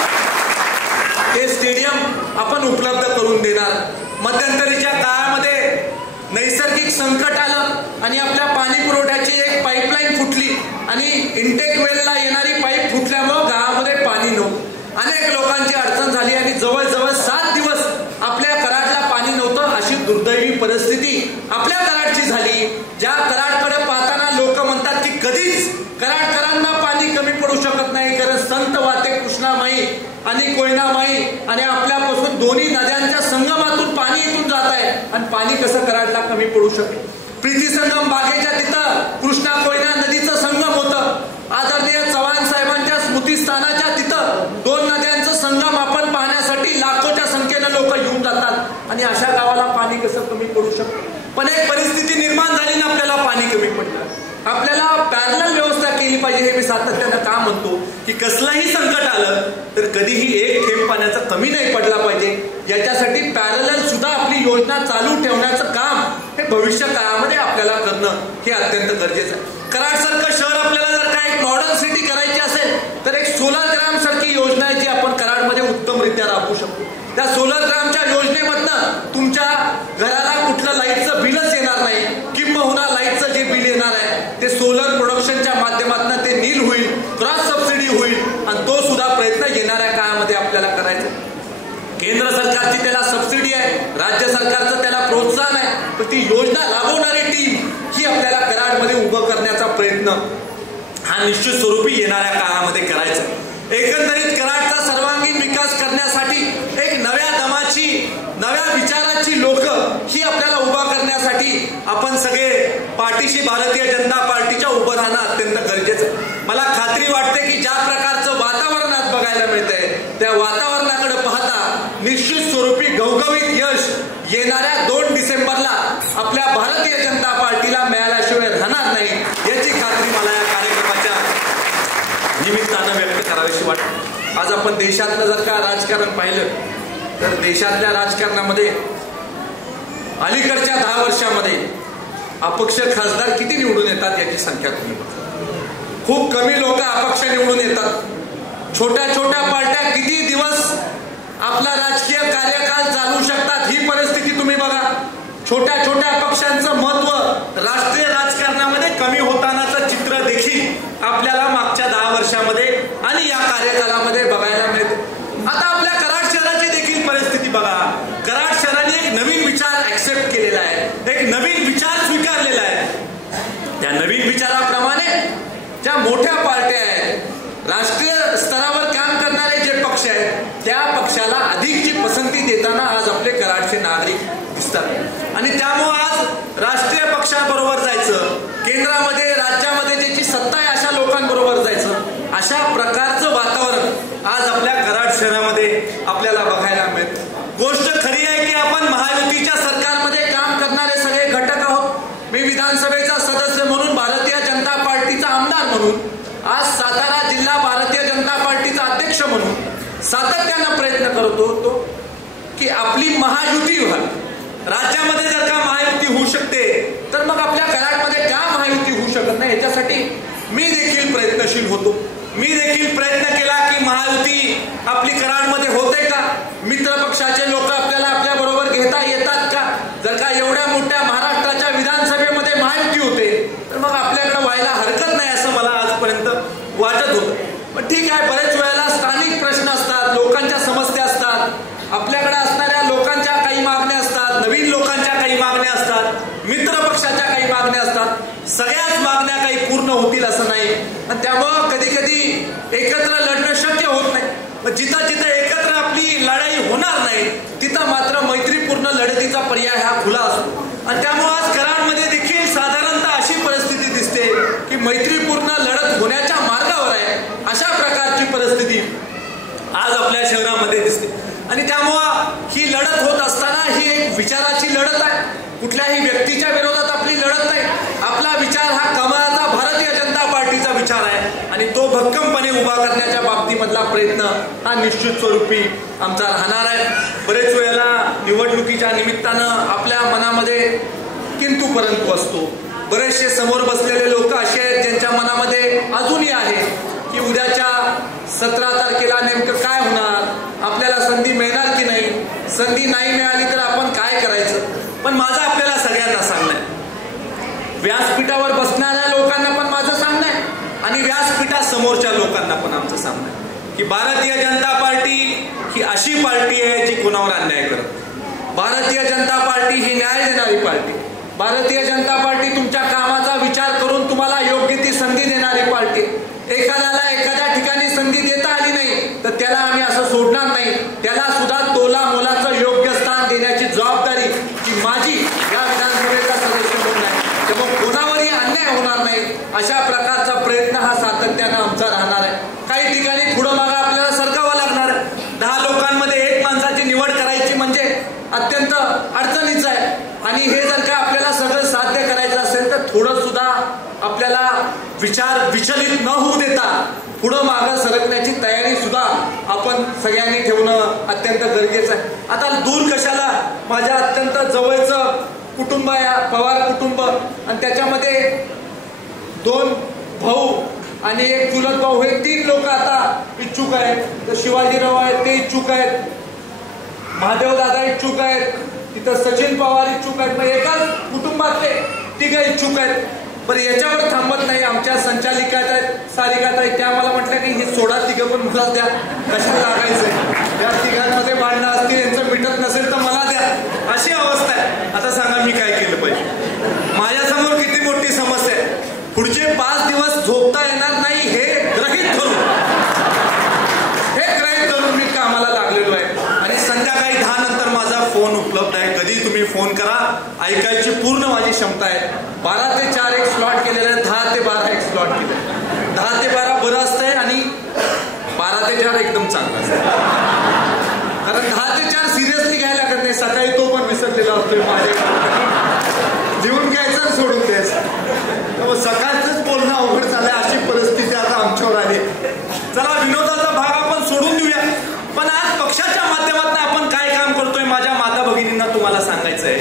ते स्टेडियम आपण उपलब्ध करून देणार. मध्यंतरीच्या काळामध्ये नैसर्गिक संकट आलं आणि आपल्या पाणी पुरवठ्याची एक पाईपलाईन फुटली आणि इंटेक वेलला येणारी पाईप फुटल्यामुळे गावामध्ये पाणी नव्हतं. अनेक लोकांची अडचण झाली आणि जवळजवळ 7 दिवस आपल्या कराडला पाणी नव्हतं. अशी दुर्दैवी परिस्थिती आपल्या कराडची झाली. ज्या कराडकडे पाहताना लोक म्हणतात की कधीच कराडकरांना पाणी कमी पडू शकत नाही, कारण संत वाटे कृष्णामाई आणि कोयनामाई आणि आपल्यापासून दोन्ही नद्यांच्या संगमातून पाणी इथून जात आहे आणि पाणी कसं कराडला कमी पडू शकेल. प्रीती संगम बागेच्या तिथं कृष्णा कोयना नदीचं संगम होतं. आदरणीय चव्हाण साहेबांच्या स्मृतीस्थानाच्या तिथं 2 नद्यांचं संगम आपण पाहण्यासाठी लाखोच्या संख्येनं लोक येऊन जातात आणि अशा गावाला पाणी कसं कमी पडू शकतं. पण एक परिस्थिती निर्माण झाली ना, आपल्याला पाणी कमी पडलं. आपल्याला पॅरलल व्यवस्था केली पाहिजे. हे मी सातत्यानं का म्हणतो की कसलंही संकट आलं तर कधीही एक थेंब पाण्याचा कमी नाही पडला पाहिजे. याच्यासाठी पॅरलल सुद्धा आपली योजना चालू ठेवण्याचं काम हे भविष्य काळामध्ये आपल्याला करणं हे अत्यंत गरजेचं आहे. कराडसारखं शहर आपल्याला जर का एक मॉडर्न सिटी करायची असेल तर एक सोलर ग्राम सारखी योजना आहे जी आपण कराडमध्ये उत्तमरित्या राबवू शकतो. त्या सोलर ग्रामच्या योजनेमधनं तुमच्या घराला कुठलं लाईटचं बिलच येणार नाही, किंबहुना लाईटचं जे बिल येणार आहे ते सोलर प्रोडक्शनच्या माध्यमातून ते नील होईल, क्रॉस सबसिडी होईल आणि तो सुद्धा प्रयत्न येणाऱ्या काळामध्ये आपल्याला करायचा. केंद्र सरकारची त्याला सबसिडी आहे, राज्य सरकारचं त्याला प्रोत्साहन आहे, पण ती योजना राबवणारी टीम ही आपल्याला कराडमध्ये उभं करण्याचा प्रयत्न हा निश्चित स्वरूपी येणाऱ्या काळामध्ये करायचा. एकंदरीत कराडचा सर्वांगीण विकास करण्यासाठी एक नव्या दमाची, नव्या विचाराची लोक ही आपल्याला उभा करण्यासाठी आपण सगळे पाठीशी भारतीय जनता पार्टीच्या उभं राहणं अत्यंत गरजेचं आहे. मला खात्री वाटते की ज्या प्रकारचं वातावरण आज बघायला मिळतंय त्या वातावरणाकडे पाहता निश्चित स्वरूपी घवघवीत यश येणाऱ्या 2 डिसेंबरला आपल्या भारतीय जनता पार्टीला मिळाल्याशिवाय राहणार नाही याची खात्री मला या कार्यक्रमाच्या निमित्तानं व्यक्त करावीशी वाटते. आज आपण देशातलं जर का राजकारण पाहिलं तर देशातल्या राजकारणामध्ये अलीकडच्या 10 वर्षामध्ये अपक्ष खासदार किती निवडून येतात याची संख्या तुम्ही खूप कमी लोक अपक्ष निवडून येतात. छोट्या छोट्या पार्ट्या किती दिवस आपला राजकीय कार्यकाल चालू शकतात ही परिस्थिती तुम्ही बघा. छोट्या छोट्या पक्षांचं महत्व राष्ट्रीय राजकारणामध्ये कमी होतानाचं चित्र देखील आपल्याला मागच्या 10 वर्षामध्ये आणि या कार्यकालामध्ये बघायला मिळते. आता आपल्या कराड शहराची देखील परिस्थिती बघा. कराड शहराने एक नवीन विचार ऍक्सेप्ट केलेला आहे, एक नवीन विचार स्वीकारलेला आहे. त्या नवीन विचाराप्रमाणे ज्या मोठ्या पार्ट्या आहेत, राष्ट्रीय स्तरावर काम करणारे जे पक्ष आहेत त्या पक्षाला अधिकची पसंती देताना आज आपले कराडचे नागरिक दिसतात. आणि त्यामुळे आज राष्ट्रीय पक्षाबरोबर जायचं, केंद्रामध्ये राज्यामध्ये ज्याची सत्ता आहे अशा लोकांबरोबर जायचं, अशा प्रकारचं वातावरण आज आपल्या कराड शहरामध्ये आपल्याला बघायला मिळतं. गोष्ट खरी आहे की आपण महायुतीच्या सरकारमध्ये काम करणारे सगळे घटक आहोत. मी विधानसभेचा सदस्य म्हणून, भारतीय जनता पार्टीचा आमदार म्हणून, आज सातारा जिल्हा भारतीय जनता पार्टीचा अध्यक्ष म्हणून सातत्यानं प्रयत्न करत होतो की आपली महायुती व्हावी. राज्यामध्ये जर का महायुती होऊ शकते तर मग आपल्या कराडमध्ये का महायुती होऊ शकत नाही याच्यासाठी मी देखील प्रयत्नशील होतो. मी देखील प्रयत्न केला की महायुती आपली कराडमध्ये होते का, मित्र पक्षाचे लोक आपल्याला आपल्या बरोबर घेता येतात का. जर का एवढ्या मोठ्या महाराष्ट्राच्या विधानसभेमध्ये महायुती होते तर ठीक आहे, बरेच वेळेला स्थानिक प्रश्न असतात, लोकांच्या समस्या असतात, आपल्याकडे असणाऱ्या लोकांच्या काही मागण्या असतात, नवीन लोकांच्या काही मागण्या असतात, मित्र पक्षाच्या काही मागण्या असतात. सगळ्याच मागण्या काही पूर्ण होतील असं नाही आणि त्यामुळं कधी कधी एकत्र लढणं शक्य होत नाही. जिथं जिथं एकत्र आपली लढाई होणार नाही तिथं मात्र मैत्रीपूर्ण लढतीचा पर्याय हा खुला असतो. आणि त्यामुळे आज कराडमध्ये देखील साधारणतः अशी परिस्थिती दिसते की मैत्रीपूर्ण लढत होण्याच्या मार्गावर आहे. अशा प्रकारची परिस्थिती आज आपल्या शहरामध्ये दिसते. आणि त्यामुळं ही लढत होत असताना ही एक विचाराची लढत आहे. कुठल्याही व्यक्तीच्या विरोधात आपली लढत नाही. आपला विचार हा कमळाचा भारतीय जनता पार्टीचा विचार आहे आणि तो भक्कमपणे उभा करण्याच्या बाबतीमधला प्रयत्न हा निश्चित स्वरूपी आमचा राहणार आहे. बरेच वेळेला निवडणुकीच्या निमित्तानं आपल्या मनामध्ये किंतु परंतु असतो. बरेचसे समोर बसलेले लोक असे आहेत ज्यांच्या मनामध्ये अजूनही आहे की उद्याच्या 17 तारखेला नेमकं काय होणार, आपल्याला संधी मिळणार की नाही, संधी नाही मिळाली तर आपण काय करायचं. पण माझं आपल्याला सगळ्यांना सांगणं आहे, व्यासपीठावर बसणाऱ्या लोकांना पण माझं सांगणं आहे आणि व्यासपीठासमोरच्या लोकांना पण आमचं सांगणं आहे की भारतीय जनता पार्टी ही अशी पार्टी आहे जी कुणावर अन्याय करत. भारतीय जनता पार्टी ही न्याय देणारी पार्टी. भारतीय जनता पार्टी तुमच्या कामाचा विचार करून तुम्हाला योग्य ती संधी देणारी पार्टी. एखाद्याला एखाद्या ठिकाणी संधी देता आली नाही तर त्याला आम्ही असं सोडणार नाही. त्याला सुद्धा तोला मोलाचं योग्य स्थान देण्याची जबाबदारी ही माझी या विधानसभेचा सदस्य म्हणून आहे. त्यामुळे कोणावरही अन्याय होणार नाही अशा प्रकारचा प्रयत्न हा सातत्यानं आमचा राहणार आहे. काही ठिकाणी पुढं मागं आपल्याला सरकावं लागणार आहे. 10 लोकांमध्ये 1 माणसाची निवड करायची म्हणजे अत्यंत अडचणीचं आहे आणि हे जर का आपल्याला सगळं साध्य करायचं असेल तर थोडं सुद्धा आपल्याला विचार विचलित न होऊ देता पुढं मागं सरकण्याची तयारी सुद्धा आपण सगळ्यांनी ठेवणं अत्यंत गरजेचं आहे. आता दूर कशाला, माझ्या अत्यंत जवळचं कुटुंब आहे पवार कुटुंब आणि त्याच्यामध्ये 2 भाऊ आणि 1 चुलत भाऊ हे 3 लोक आता इच्छुक आहेत. तर शिवाजीराव आहेत ते इच्छुक आहेत, महादेव दादा इच्छुक आहेत, तिथं सचिन पवार इच्छुक आहेत. मग एकाच कुटुंबातले 3 इच्छुक आहेत. बरं याच्यावर थांबत नाही. आमच्या संचालिका आहेत सारिकात आहेत, त्या मला म्हटलं की हे 16 तिघं पण मुलाच द्या, कशाला लागायचंय, या तिघांमध्ये भांडणं असतील, यांचं मिटत नसेल तर मला द्या, अशी अवस्था आहे. आता सांगा मी काय केलं पाहिजे. माझ्यासमोर किती मोठी समस्या आहे. पुढचे 5 दिवस झोपता येणार नाही हे गृहीत धरून मी कामाला लागलेलो आहे आणि संध्याकाळी 10 नंतर माझा फोन उपलब्ध आहे. कधी तुम्ही फोन करा, ऐकायची पूर्ण माझी क्षमता आहे. 12 ते 4 एक स्लॉट केलेला आहे, 10 ते 12 एक स्लॉट केलं. 10 ते 12 बरं असतंय आणि 12 ते 4 एकदम चांगलं असतं. कारण 10 ते 4 सिरियसली घ्यायला लागत नाही. सकाळी तो पण विसरलेला असतोय माझ्या लिहून घ्यायचं आणि सोडून द्यायचं. सकाळचंच बोलणं अवघड झालंय अशी परिस्थिती आता आमच्यावर आली. चला विनोदाचा भाग आपण सोडून देऊया. पण आज पक्षाच्या माध्यमातून आपण काय काम करतोय माझ्या माता भगिनींना तुम्हाला सांगायचं आहे.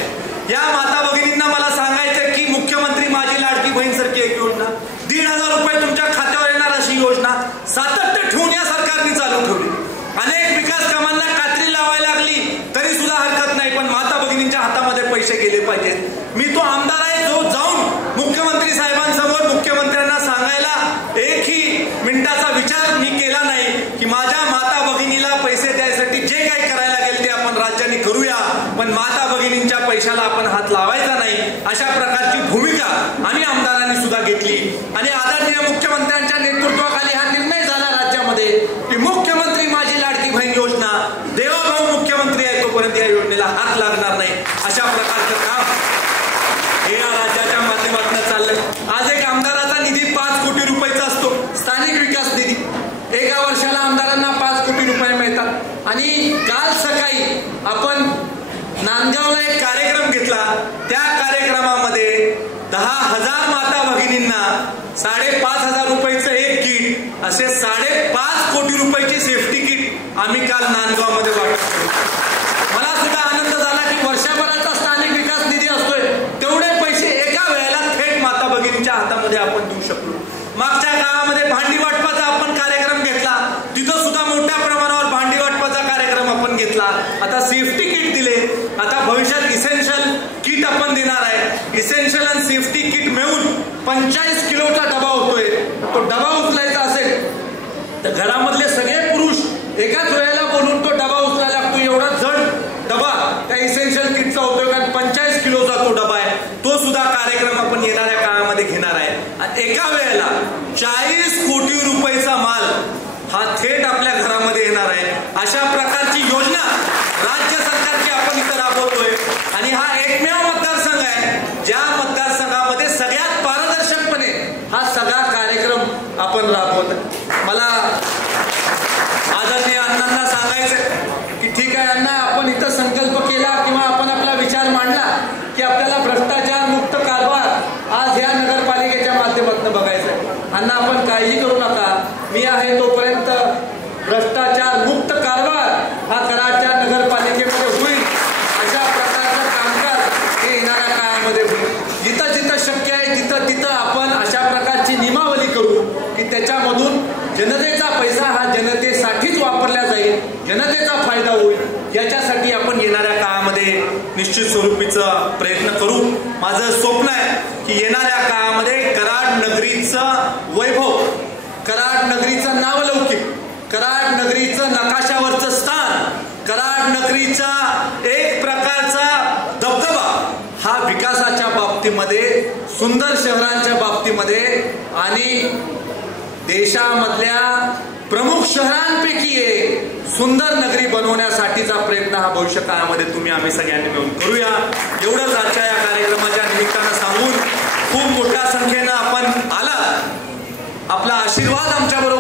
या माता भगिनींना मला सांगायचंय की मुख्यमंत्री माझी लाडकी बहीण सारखी एक योजना, 1,500 रुपये तुमच्या खात्यावर येणार अशी योजना सातत्य ठेवून या सरकारने चालू ठेवली. अनेक विकास कामांना कात्री लावायला लागली तरी सुद्धा हरकत नाही, पण माता भगिनींच्या हातामध्ये पैसे गेले पाहिजेत. मी तो आमदार आहे जो जाऊन मुख्यमंत्री साहेबांसमोर मुख्यमंत्र्यांना सांगायला एकही मिनिटाचा विचार मी केला नाही की माझ्या माता भगिनीला पैसे द्यायसाठी जे काही करायला लागेल ते आपण राज्याने करूया, पण माता भगिनींच्या पैशाला आपण हात लावायचा नाही. अशा प्रकारची भूमिका आम्ही आमदारांनी सुद्धा घेतली आणि आदरणीय मुख्यमंत्र्यांच्या नेतृत्वाखाली हा निर्णय झाला राज्यामध्ये की मुख्यमंत्री माझी लाडकी बहीण योजना, देवाभाऊ मुख्यमंत्री आहे तोपर्यंत या योजनेला हात लागणार नाही. अशा प्रकारचं काम हे या राज्याच्या माध्यमातून चाललंय. आज एक आमदाराचा निधी 5 कोटी रुपयाचा असतो, स्थानिक विकास निधी. एका वर्षाला आमदारांना 5 कोटी रुपये मिळतात. आणि काल सकाळी आपण नांदगावला एक कार्यक्रम घेतला. त्या कार्यक्रमामध्ये 10,000 माता भगिनींना 5,500 रुपयाचं एक किट, असे 5.5 कोटी रुपयाची सेफ्टी किट आम्ही काल नांदगावमध्ये वाटप केली. मला सुद्धा आनंद झाला की वर्षभराचा स्थानिक विकास निधी असतोय तेवढे पैसे एका वेळेला थेट माता भगिनींच्या हातामध्ये आपण देऊ शकलो. मागच्या काळामध्ये भांडी वाटपाचा आपण कार्यक्रम घेतला, तिथं सुद्धा मोठ्या प्रमाणावर भांडी वाटपाचा कार्यक्रम आपण घेतला. आता सेफ्टी किट दिले. आता भविष्यात इसेन्शियल किट आपण देणार आहे. इसेन्शियल आणि सेफ्टी किट मिळून 45 किलोचा डबा होतोय. तो डबा उचलायचा असेल तर घरामधले सगळे पुरुष एकाच वेळेला बोलून तो डबा उचलायला लागतो. एवढा जड डबा त्या इसेन्शियल किटचा उपयोग, आणि 45 किलोचा तो डबा आहे. तो सुद्धा कार्यक्रम आपण येणाऱ्या काळामध्ये घेणार आहे. आणि एका वेळेला 40 कोटी रुपयाचा माल हा थेट आपल्या घरामध्ये येणार आहे. अशा प्रकारची योजना राज्य सरकारची आपण इथं राबवतोय. आणि हा एकमेव मतदारसंघ आहे ज्या मतदारसंघामध्ये सगळ्यात पारदर्शकपणे हा सगळा कार्यक्रम आपण राबवत. मला आदरणीय अण्णांना सांगायचं की ठीक आहे अण्णा, आपण इथं संकल्प केला किंवा आपण आपला विचार मांडला की आपल्याला भ्रष्टाचार मुक्त कारभार आज ह्या नगरपालिकेच्या माध्यमातून बघायचं आहे. अण्णा, आपण काळजी करू नका, मी आहे तोपर्यंत भ्रष्टाचार मुक्त कारभार हा कराडच्या नगरपालिकेमध्ये होईल. अशा प्रकारचं कामकाज हे येणाऱ्या काळामध्ये होईल. जिथं जिथं शक्य आहे तिथं तिथं आपण अशा प्रकारची नियमावली करू की त्याच्यामधून जनतेचा पैसा हा जनतेसाठीच वापरला जाईल, जनतेचा फायदा होईल. याच्यासाठी आपण येणाऱ्या काळामध्ये निश्चित स्वरूपीचा प्रयत्न करू. माझं स्वप्न आहे की येणाऱ्या काळामध्ये कराड नगरीचं वैभव, कराड नगरीचं नावलौकिक, कराड नगरीचं नकाशावरचं स्थान, कराड नगरीचा एक प्रकारचा दबदबा हा विकासाच्या बाबतीमध्ये, सुंदर शहरांच्या बाबतीमध्ये आणि देशामधल्या प्रमुख शहरांपैकी एक सुंदर नगरी बनवण्यासाठीचा प्रयत्न हा भविष्य काळामध्ये तुम्ही आम्ही सगळ्यांनी मिळून करूया. एवढंच आजच्या या कार्यक्रमाच्या निमित्तानं सांगून खूप मोठ्या संख्येनं आपण आला, आपला आशीर्वाद आमच्याबरोबर